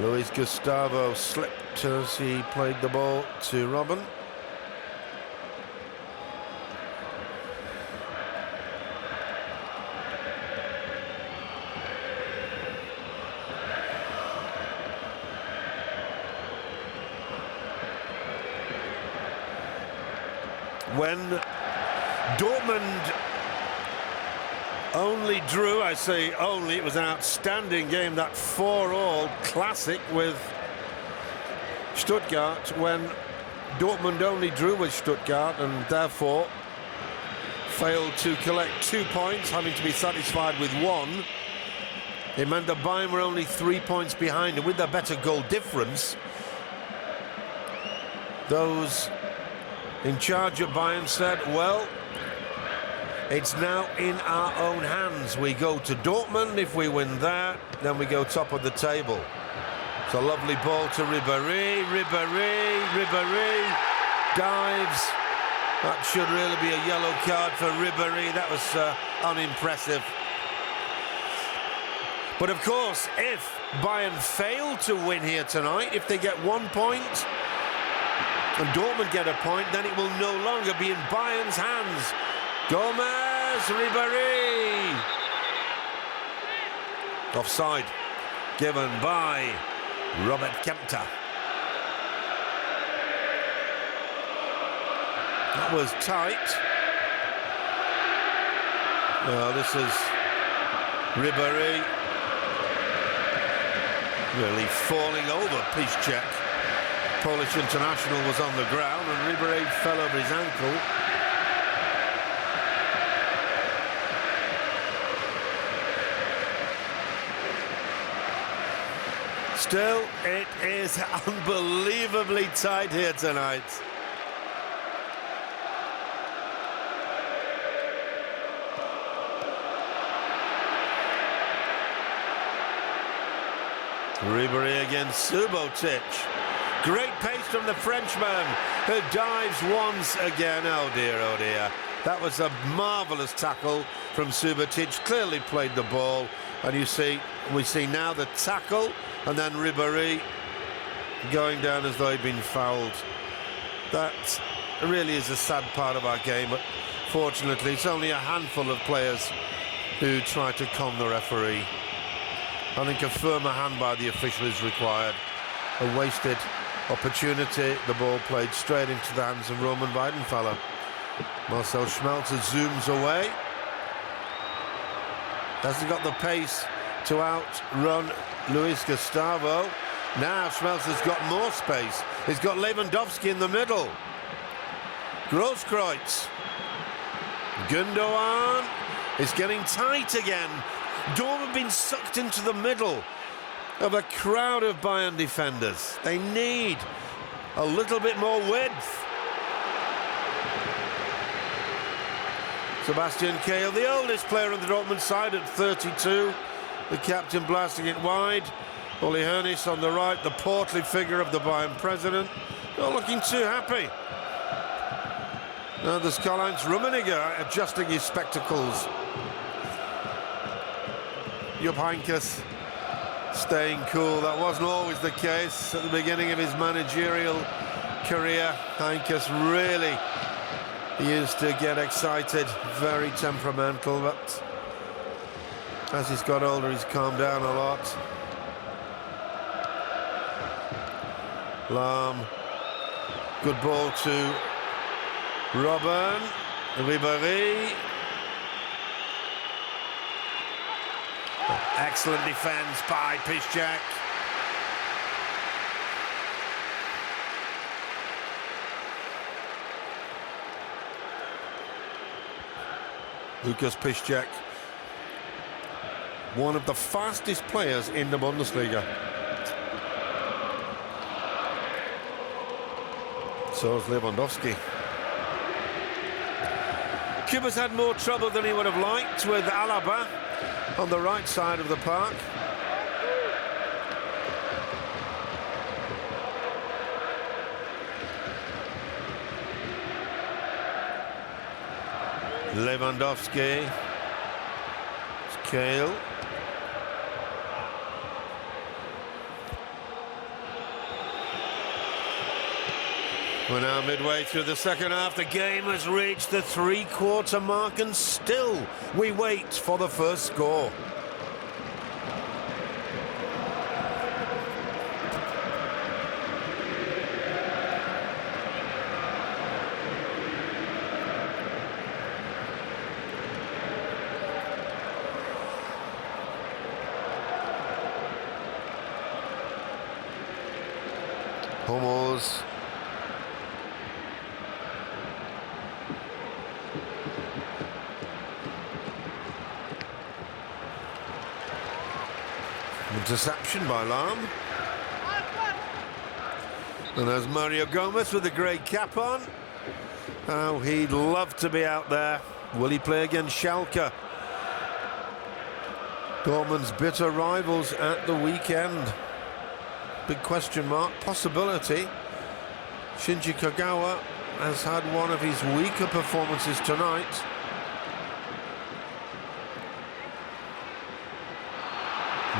Luis Gustavo slipped as he played the ball to Robben. When Dortmund only drew, I say only, it was an outstanding game, that 4-4 classic with Stuttgart, when Dortmund only drew with Stuttgart and therefore failed to collect 2 points, having to be satisfied with 1. It meant that Bayern were only 3 points behind, and with their better goal difference, those in charge of Bayern said, well, it's now in our own hands. We go to Dortmund. If we win there, then we go top of the table. It's a lovely ball to Ribéry. Ribéry dives. That should really be a yellow card for Ribéry. That was unimpressive. But of course, if Bayern fail to win here tonight, if they get 1 point and Dortmund get a point, then it will no longer be in Bayern's hands. Gomez, Ribéry. Offside given by Robert Kempter. That was tight. This is Ribéry really falling over Piszczek. Polish international was on the ground and Ribéry fell over his ankle. Still, it is unbelievably tight here tonight. Ribéry against Subotic. Great pace from the Frenchman, who dives once again. Oh dear, oh dear. That was a marvellous tackle from Subotic. Clearly played the ball. And we see now the tackle, and then Ribéry going down as though he'd been fouled. That really is a sad part of our game, but fortunately it's only a handful of players who try to con the referee. I think a firmer hand by the official is required. A wasted opportunity. The ball played straight into the hands of Roman Weidenfeller. Marcel Schmelzer zooms away. Hasn't got the pace to outrun Luis Gustavo. Now Schmelzer's got more space. He's got Lewandowski in the middle. Grosskreutz. Gundogan is getting tight again. Dortmund been sucked into the middle of a crowd of Bayern defenders. They need a little bit more width. Sebastian Kehl, the oldest player on the Dortmund side at 32. The captain blasting it wide. Uli Hoeneß on the right, the portly figure of the Bayern president. Not looking too happy. Now there's Karl-Heinz Rummenigge adjusting his spectacles. Jupp Heynckes staying cool. That wasn't always the case at the beginning of his managerial career. Heynckes really used to get excited, very temperamental, but as he's got older, he's calmed down a lot. Lahm, good ball to Robben, Ribéry. Excellent defence by Piszczek. Lukas Piszczek, one of the fastest players in the Bundesliga. So is Lewandowski. Cuba's had more trouble than he would have liked with Alaba on the right side of the park. Lewandowski. It's Kehl. We're now midway through the second half. The game has reached the three-quarter mark, and still we wait for the first score. Hummels. Interception by Lahm. And there's Mario Gomez with the grey cap on. Oh, he'd love to be out there. Will he play against Schalke? Dortmund's bitter rivals at the weekend. Big question mark, possibility. Shinji Kagawa has had one of his weaker performances tonight.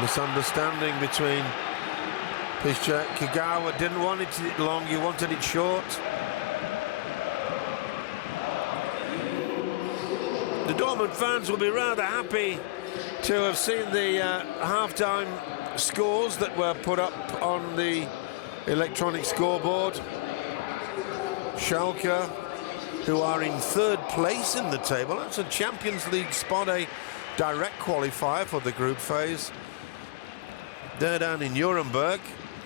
Misunderstanding between Piszczek. Kagawa didn't want it long, he wanted it short. The Dortmund fans will be rather happy to have seen the half-time scores that were put up on the electronic scoreboard. Schalke, who are in third place in the table, that's a Champions League spot, a direct qualifier for the group phase. They're down in Nuremberg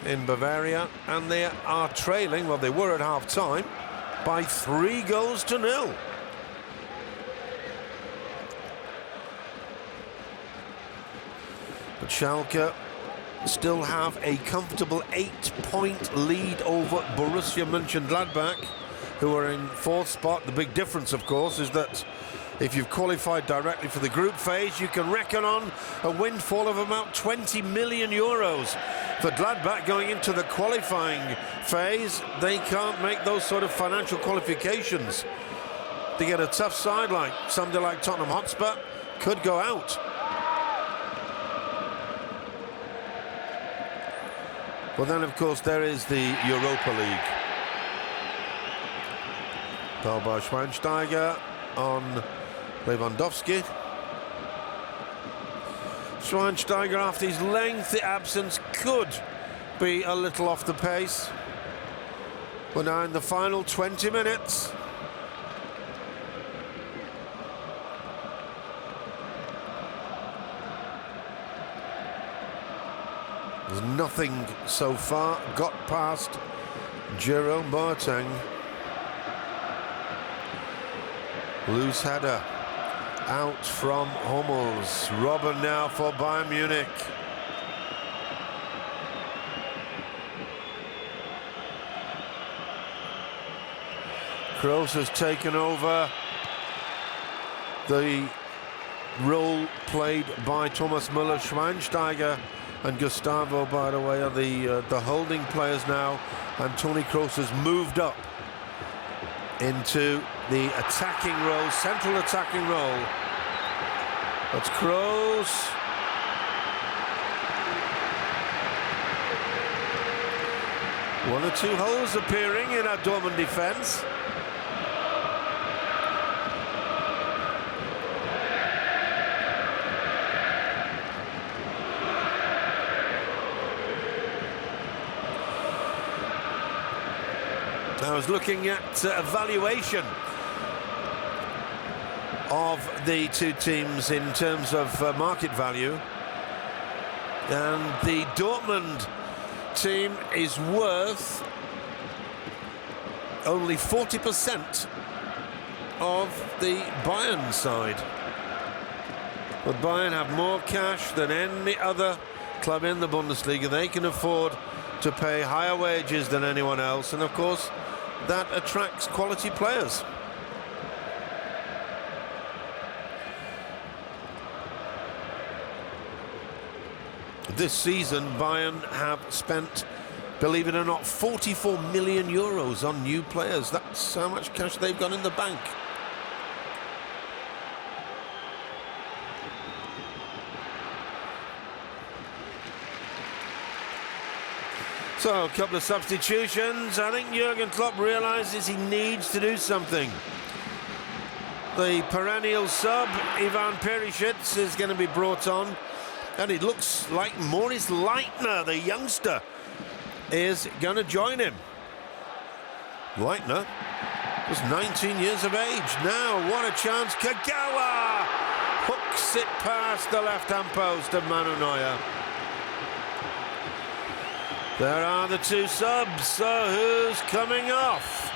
in Bavaria, and they are trailing, well, they were at half-time, by 3-0. But Schalke still have a comfortable 8-point lead over Borussia Mönchengladbach, who are in fourth spot. The big difference, of course, is that if you've qualified directly for the group phase, you can reckon on a windfall of about 20 million euros. For Gladbach going into the qualifying phase, they can't make those sort of financial qualifications. They get a tough side like somebody like Tottenham Hotspur, could go out. But then, of course, there is the Europa League. Ball by Schweinsteiger on Lewandowski. Schweinsteiger, after his lengthy absence, could be a little off the pace. We're now in the final 20 minutes. There's nothing so far got past Jerome Boateng. Loose header out from Hummels. Robben now for Bayern Munich. Kroos has taken over the role played by Thomas Müller. Schweinsteiger and Gustavo, by the way, are the holding players now, and Toni Kroos has moved up into the attacking role, central attacking role. That's Kroos. One or two holes appearing in our Dortmund defence. I was looking at evaluation of the two teams in terms of market value, and the Dortmund team is worth only 40% of the Bayern side. But Bayern have more cash than any other club in the Bundesliga. They can afford to pay higher wages than anyone else, and of course that attracts quality players. This season, Bayern have spent, believe it or not, 44 million euros on new players. That's how much cash they've got in the bank. So, a couple of substitutions. I think Jürgen Klopp realises he needs to do something. The perennial sub, Ivan Perisic, is going to be brought on. And it looks like Maurice Leitner, the youngster, is going to join him. Leitner was 19 years of age. Now, what a chance. Kagawa hooks it past the left-hand post of Manu Neuer. There are the two subs, so who's coming off?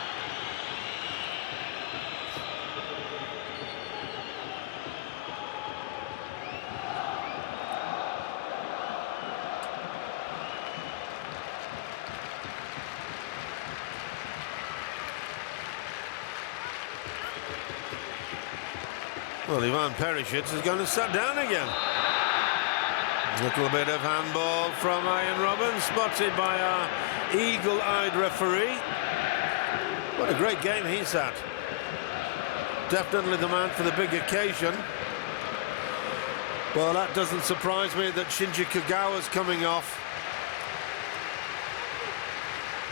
Well, Ivan Perisic is going to sit down again. A little bit of handball from Arjen Robben, spotted by our eagle-eyed referee. What a great game he's had. Definitely the man for the big occasion. Well, that doesn't surprise me that Shinji Kagawa's coming off.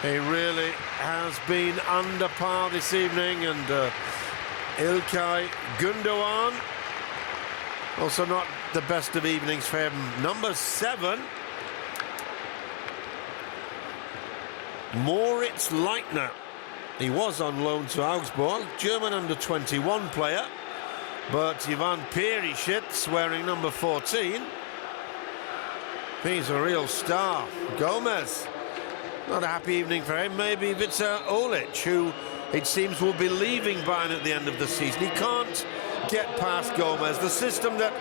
He really has been under par this evening, and İlkay Gündoğan, also not the best of evenings for him. Number 7, Moritz Leitner. He was on loan to Augsburg, German under-21 player. But Ivan Perisic, wearing number 14, he's a real star. Gomez, not a happy evening for him. Maybe Ivica Olic, who it seems will be leaving Bayern at the end of the season. He can't get past Gomez. The system that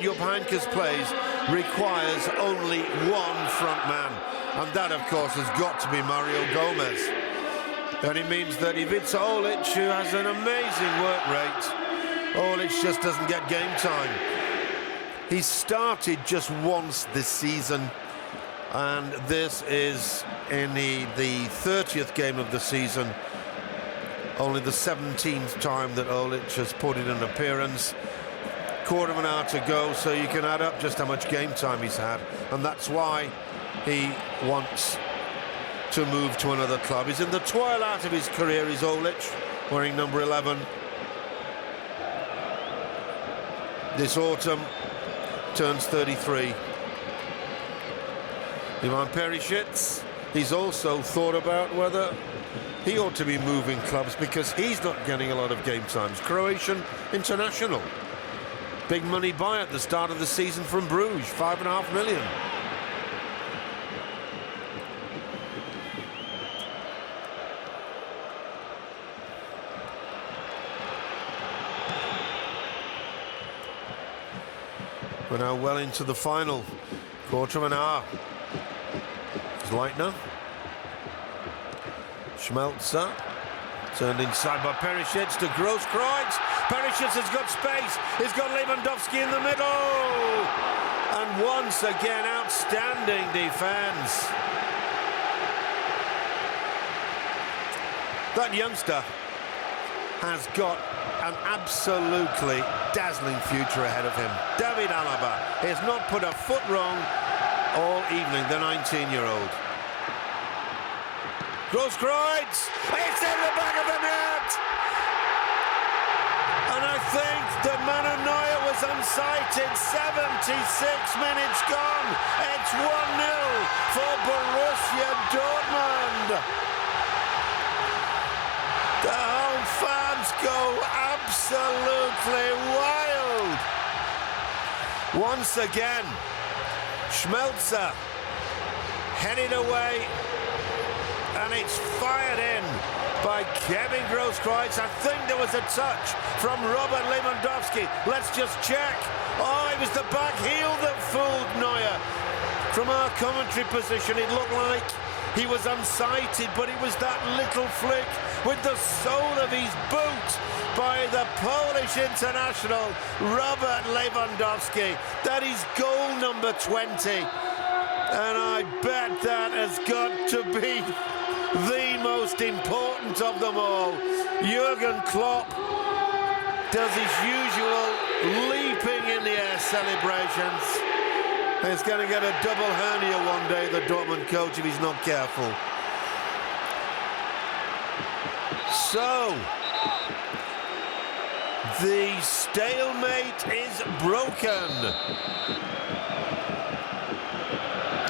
Jupp Heynckes plays requires only one front man, and that, of course, has got to be Mario Gomez. And it means that Ivica Olic, who has an amazing work rate, Olic just doesn't get game time. He's started just once this season, and this is in the 30th game of the season. Only the 17th time that Olic has put in an appearance. Quarter of an hour to go, so you can add up just how much game time he's had, and that's why he wants to move to another club. He's in the twilight of his career, is Olic, wearing number 11. This autumn turns 33. Ivan Perisic, he's also thought about whether he ought to be moving clubs because he's not getting a lot of game times. Croatian international. Big money buy at the start of the season from Bruges, $5.5 million. We're now well into the final quarter of an hour. It's Leitner. Schmelzer. Turned inside by Perisic to Grosskreutz. Perisic has got space. He's got Lewandowski in the middle. And once again, outstanding defense. That youngster has got an absolutely dazzling future ahead of him. David Alaba has not put a foot wrong all evening, the 19-year-old. Grosskreutz, it's in the back of the net! And I think that Manuel Neuer was unsighted. 76 minutes gone. It's 1-0 for Borussia Dortmund. The home fans go absolutely wild. Once again, Schmelzer headed away, and it's fired in by Kevin Grosskreutz. I think there was a touch from Robert Lewandowski. Let's just check. Oh, it was the back heel that fooled Neuer. From our commentary position, it looked like he was unsighted, but it was that little flick with the sole of his boot by the Polish international, Robert Lewandowski. That is goal number 20. And I bet that has got to be the most important of them all. Jürgen Klopp does his usual leaping in the air celebrations. He's going to get a double hernia one day, the Dortmund coach, if he's not careful. So, the stalemate is broken.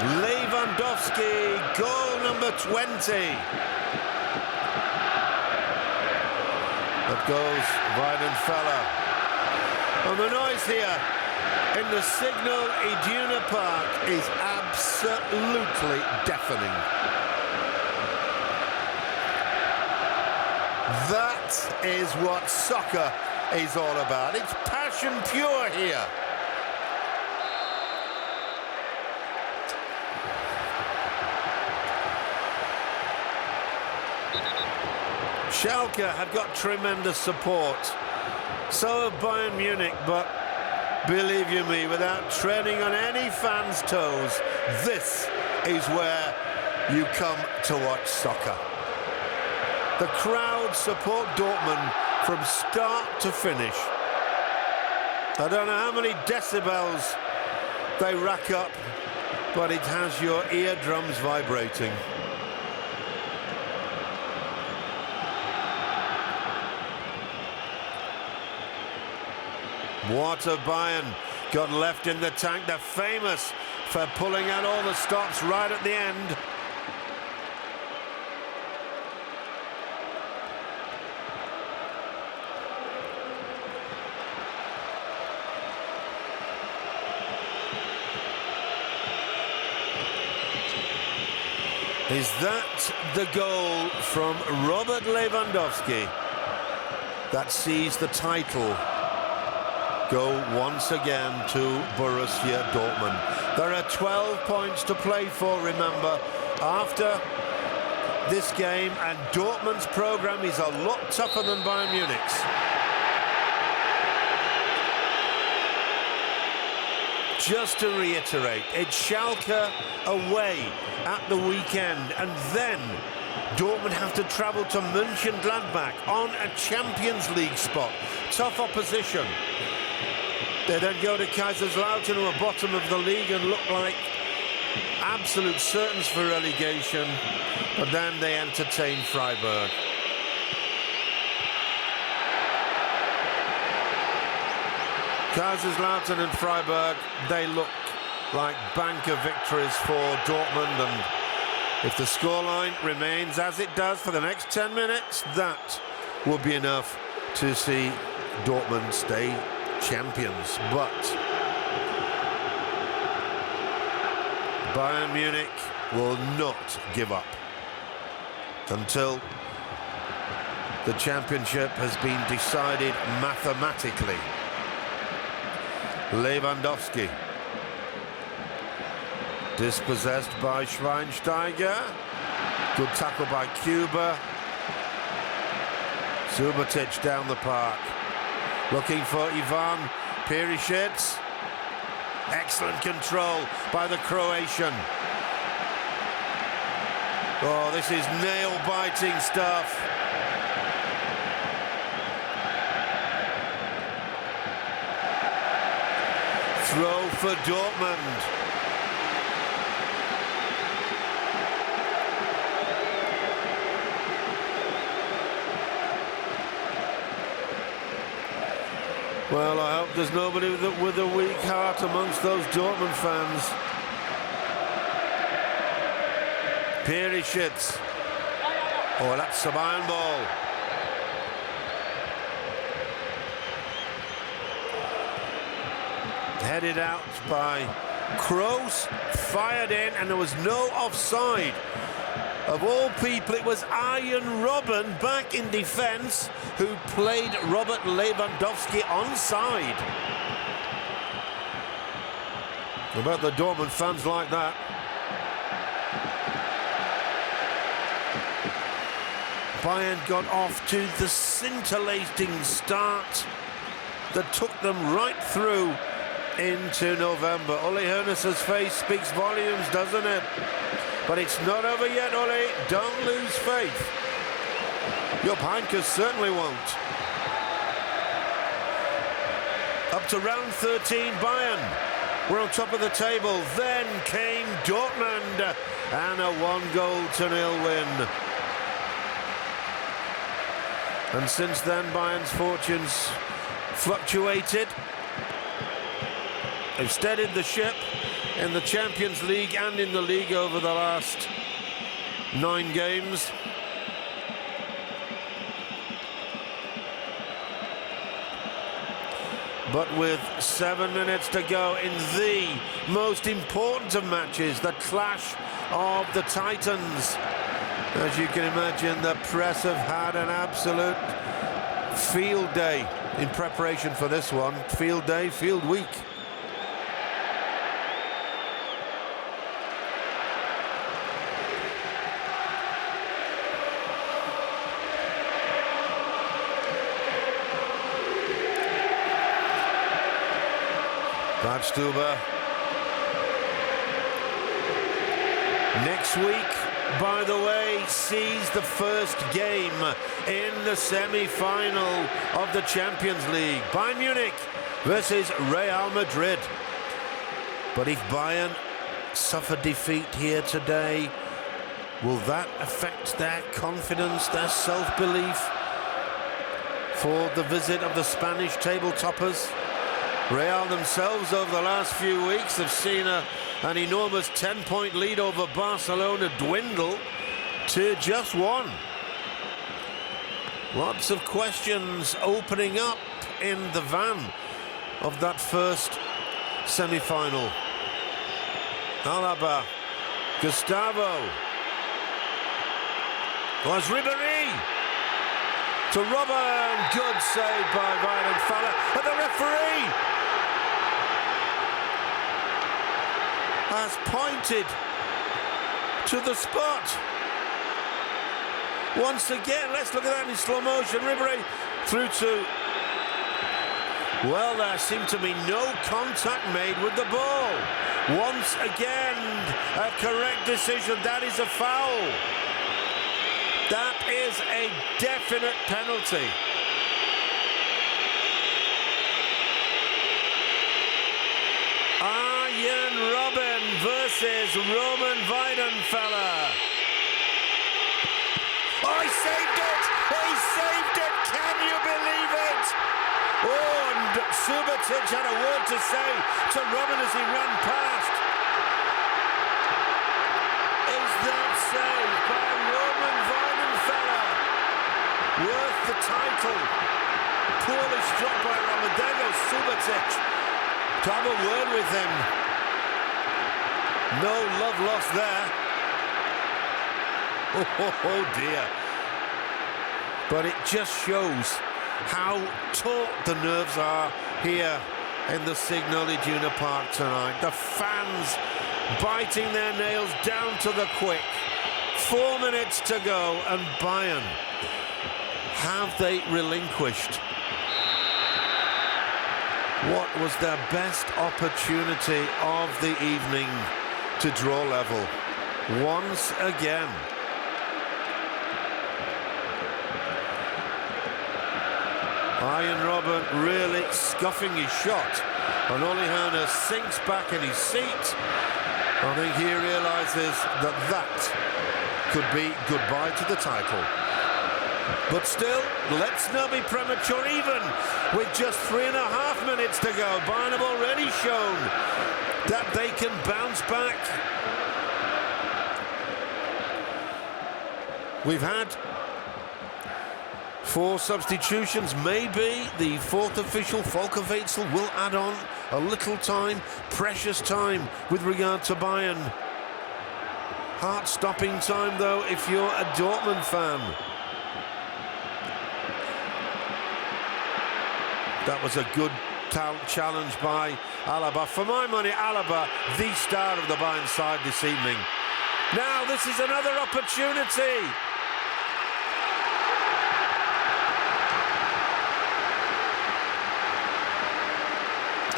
Lewandowski, goal number 20. That goes Weidenfeller. And the noise here in the Signal Iduna Park is absolutely deafening. That is what soccer is all about. It's passion pure here. Schalke have got tremendous support. So have Bayern Munich, but believe you me, without treading on any fans' toes, this is where you come to watch soccer. The crowd support Dortmund from start to finish. I don't know how many decibels they rack up, but it has your eardrums vibrating. What have Bayern got left in the tank? They're famous for pulling out all the stops right at the end. Is that the goal from Robert Lewandowski that sees the title go once again to Borussia Dortmund? There are 12 points to play for, remember, after this game, and Dortmund's programme is a lot tougher than Bayern Munich's. Just to reiterate, it's Schalke away at the weekend, and then Dortmund have to travel to Mönchengladbach on a Champions League spot. Tough opposition. They then go to Kaiserslautern, who are bottom of the league and look like absolute certains for relegation, but then they entertain Freiburg. Kaiserslautern and Freiburg, they look like banker victories for Dortmund, and if the scoreline remains as it does for the next 10 minutes, that will be enough to see Dortmund stay champions. But Bayern Munich will not give up until the championship has been decided mathematically. Lewandowski, dispossessed by Schweinsteiger. Good tackle by Cuba. Subotic down the park, looking for Ivan Perisic. Excellent control by the Croatian. Oh, this is nail-biting stuff. Throw for Dortmund. Well, I hope there's nobody with a weak heart amongst those Dortmund fans. Perisic. Oh, that's a Bayern ball. Headed out by Kroos, fired in, and there was no offside. Of all people, it was Arjen Robben back in defence who played Robert Lewandowski onside. I bet the Dortmund fans like that. Bayern got off to the scintillating start that took them right through into November. Uli Hoeneß's face speaks volumes, doesn't it? But it's not over yet, Uli. Don't lose faith. Your Heynckes certainly won't. Up to round 13, Bayern were on top of the table. Then came Dortmund and a 1-0 win. And since then, Bayern's fortunes fluctuated. They've steadied the ship in the Champions League and in the league over the last 9 games. But with 7 minutes to go in the most important of matches, the clash of the Titans. As you can imagine, the press have had an absolute field day in preparation for this one. Field day, field week. Badstuber. Next week, by the way, sees the first game in the semi-final of the Champions League. Bayern Munich versus Real Madrid. But if Bayern suffer defeat here today, will that affect their confidence, their self-belief for the visit of the Spanish table toppers? Real themselves over the last few weeks have seen an enormous 10-point lead over Barcelona dwindle to just one. Lots of questions opening up in the van of that first semi-final. Alaba, Gustavo, was Ribéry to Robben. Good save by Weidenfeller, but the referee has pointed to the spot. Once again, let's look at that in slow motion. Ribéry through to... Well, there seemed to be no contact made with the ball. Once again, a correct decision. That is a foul. That is a definite penalty. Arjen Robben versus Roman Weidenfeller. Oh, he saved it! He saved it! Can you believe it? Oh, and Subotic had a word to say to Robben as he ran past. Is that save by Roman Weidenfeller worth the title? Poorly struck by Robben. There goes Subotic to have a word with him. No love lost there. Oh dear. But it just shows how taut the nerves are here in the Signal Iduna Park tonight. The fans biting their nails down to the quick. 4 minutes to go, and Bayern, have they relinquished what was their best opportunity of the evening to draw level once again? Arjen Robben really scuffing his shot, and Ole Werner sinks back in his seat. I think he realises that that could be goodbye to the title. But still, let's not be premature. Even with just 3.5 minutes to go, Bayern have already shown that they can bounce back. We've had 4 substitutions. Maybe the 4th official, Volker Wetzel, will add on a little time, precious time with regard to Bayern. Heart-stopping time, though, if you're a Dortmund fan. That was a good challenge by Alaba. For my money, Alaba, the star of the Bayern side this evening. Now, this is another opportunity.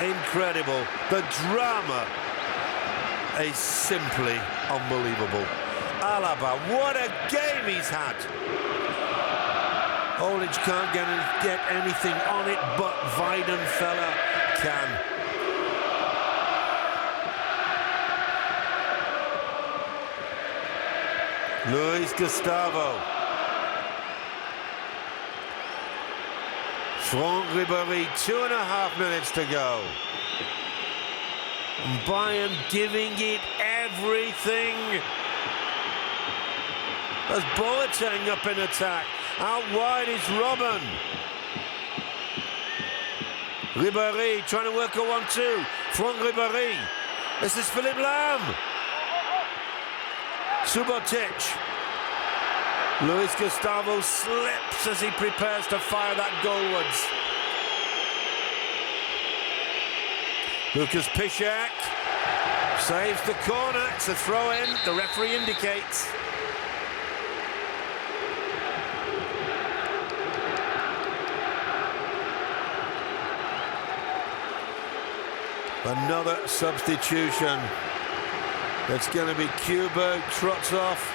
Incredible. The drama is simply unbelievable. Alaba, what a game he's had. Olic can't get anything on it, but Weidenfeller can. Luis Gustavo. Franck Ribéry, 2.5 minutes to go. And Bayern giving it everything. As Boateng up in attack. Out wide is Robben. Ribéry trying to work a 1-2. Franck Ribéry. This is Philippe Lam. Subotic. Luis Gustavo slips as he prepares to fire that goalwards. Lucas Piszczek saves the corner. It's a throw-in. The referee indicates. Another substitution. It's going to be Kubo, trots off.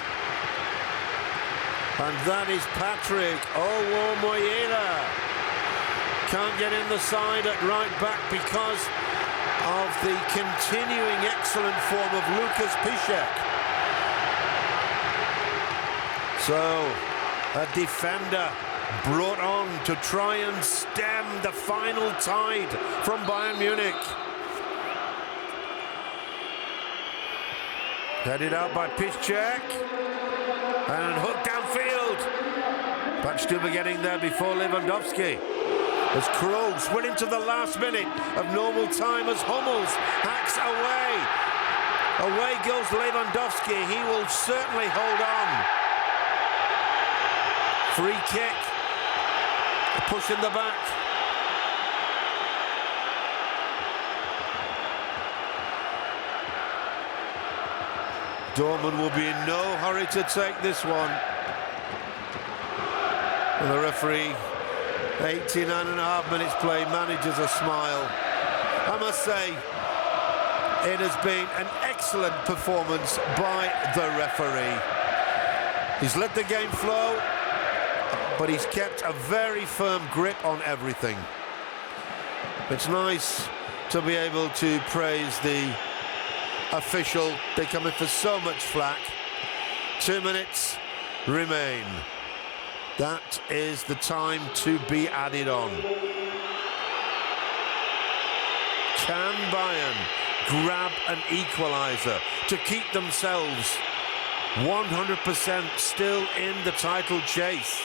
And that is Patrick Owomoyela. Can't get in the side at right back because of the continuing excellent form of Lucas Piszczek. So, a defender brought on to try and stem the final tide from Bayern Munich. Headed out by Piszczek. And hooked downfield. Matchday getting there before Lewandowski. As Kroos went into the last minute of normal time as Hummels hacks away. Away goes Lewandowski. He will certainly hold on. Free kick. A push in the back. Dortmund will be in no hurry to take this one. And the referee, 89.5 minutes play, manages a smile. I must say, it has been an excellent performance by the referee. He's let the game flow, but he's kept a very firm grip on everything. It's nice to be able to praise the official. They come in for so much flack. 2 minutes remain. That is the time to be added on. Can Bayern grab an equaliser to keep themselves 100% still in the title chase?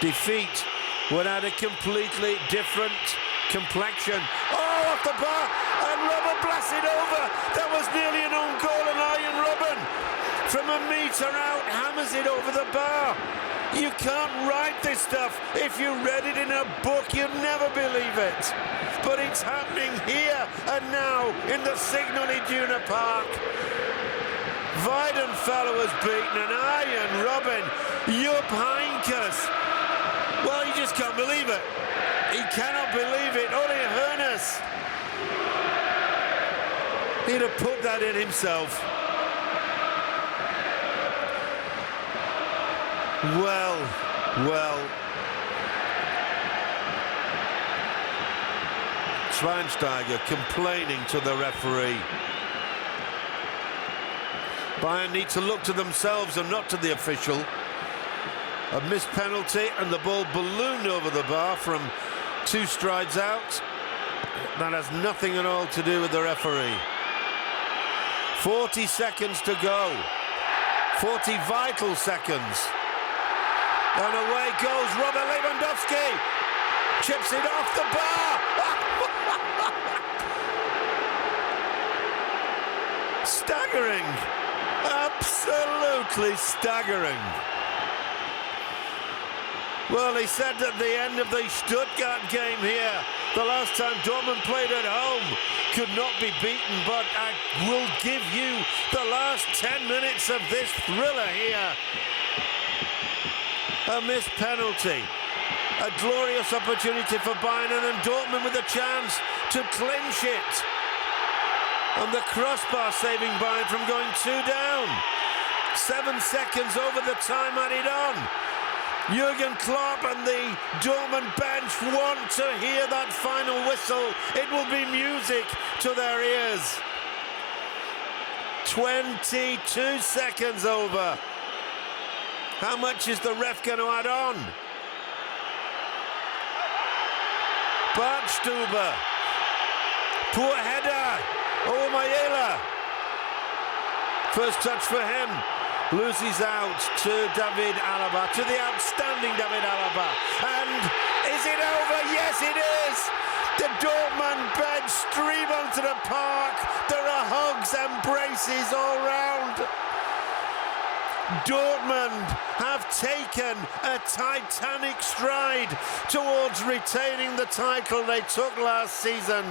Defeat would add a completely different complexion. Oh, off the bar, and Robben blasts it over. That was nearly an own goal, and Arjen Robben, from a metre out, hammers it over the bar. You can't write this stuff. If you read it in a book, you'd never believe it. But it's happening here and now in the Signal Iduna Park. Weidenfeller was beaten, and Arjen Robben, Jupp Heynckes. Well, you just can't believe it. He cannot believe it. Uli Hoeneß, he'd have put that in himself. Well. Schweinsteiger complaining to the referee. Bayern need to look to themselves and not to the official. A missed penalty and the ball ballooned over the bar from 2 strides out. That has nothing at all to do with the referee. 40 seconds to go. 40 vital seconds. And away goes Robert Lewandowski. Chips it off the bar. Staggering. Absolutely staggering. Well, he said at the end of the Stuttgart game here, the last time Dortmund played at home, could not be beaten, but I will give you the last 10 minutes of this thriller here. A missed penalty, a glorious opportunity for Bayern, and then Dortmund with a chance to clinch it. And the crossbar saving Bayern from going 2 down. 7 seconds over the time added on. Jürgen Klopp and the Dortmund bench want to hear that final whistle. It will be music to their ears. 22 seconds over. How much is the ref going to add on? Bartstuber. Poor header. Owomoyela. First touch for him. loses out to David Alaba, to the outstanding David Alaba. And is it over? Yes, it is. The Dortmund bench stream onto the park. There are hugs, embraces all round. Dortmund have taken a titanic stride towards retaining the title they took last season.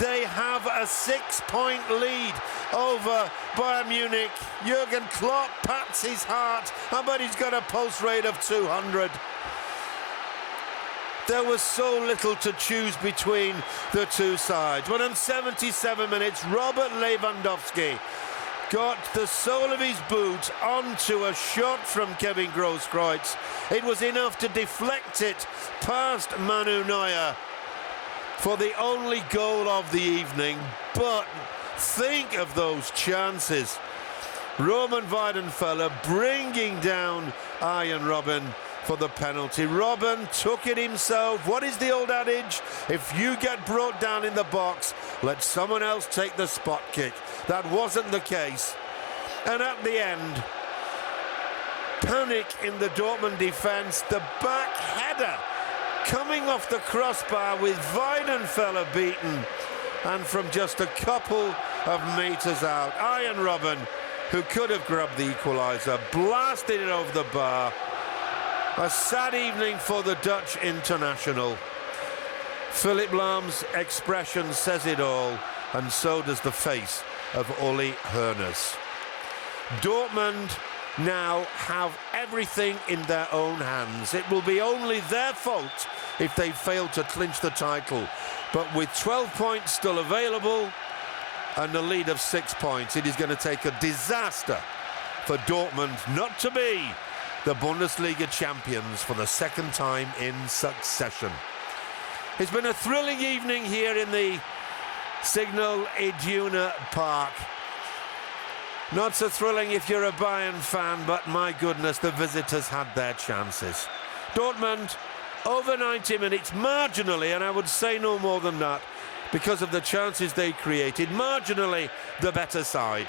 They have a 6-point lead over Bayern Munich. Jürgen Klopp pats his heart. I bet he's got a pulse rate of 200. There was so little to choose between the two sides. But in 77 minutes, Robert Lewandowski got the sole of his boot onto a shot from Kevin Grosskreutz. It was enough to deflect it past Manu Neuer for the only goal of the evening. But think of those chances. Roman Weidenfeller bringing down Arjen Robben for the penalty. Robben took it himself. What is the old adage? If you get brought down in the box, let someone else take the spot kick. That wasn't the case. And at the end, panic in the Dortmund defence. The back header coming off the crossbar with Weidenfeller beaten. And from just a couple of metres out, Arjen Robben, who could have grabbed the equaliser, blasted it over the bar. A sad evening for the Dutch international. Philip Lahm's expression says it all, and so does the face of Uli Hoeneß. Dortmund now have everything in their own hands. It will be only their fault if they fail to clinch the title. But with 12 points still available and a lead of 6 points, it is going to take a disaster for Dortmund not to be the Bundesliga champions for the second time in succession. It's been a thrilling evening here in the Signal Iduna Park. Not so thrilling if you're a Bayern fan, but my goodness, the visitors had their chances. Dortmund, over 90 minutes, marginally, and I would say no more than that, because of the chances they created, marginally the better side.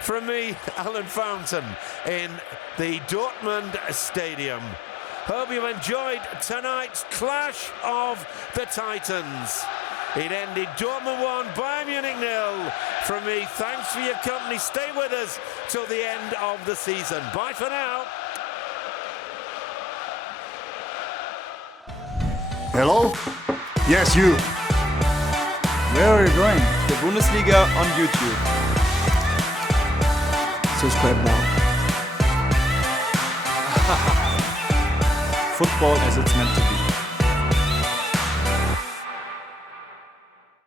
From me, Alan Fountain, in the Dortmund Stadium. Hope you enjoyed tonight's clash of the Titans. It ended Dortmund 1, Bayern Munich 0. From me, thanks for your company. Stay with us till the end of the season. Bye for now. Hello? Yes, you. Where are you going? The Bundesliga on YouTube. Subscribe now. Football as it's meant to be.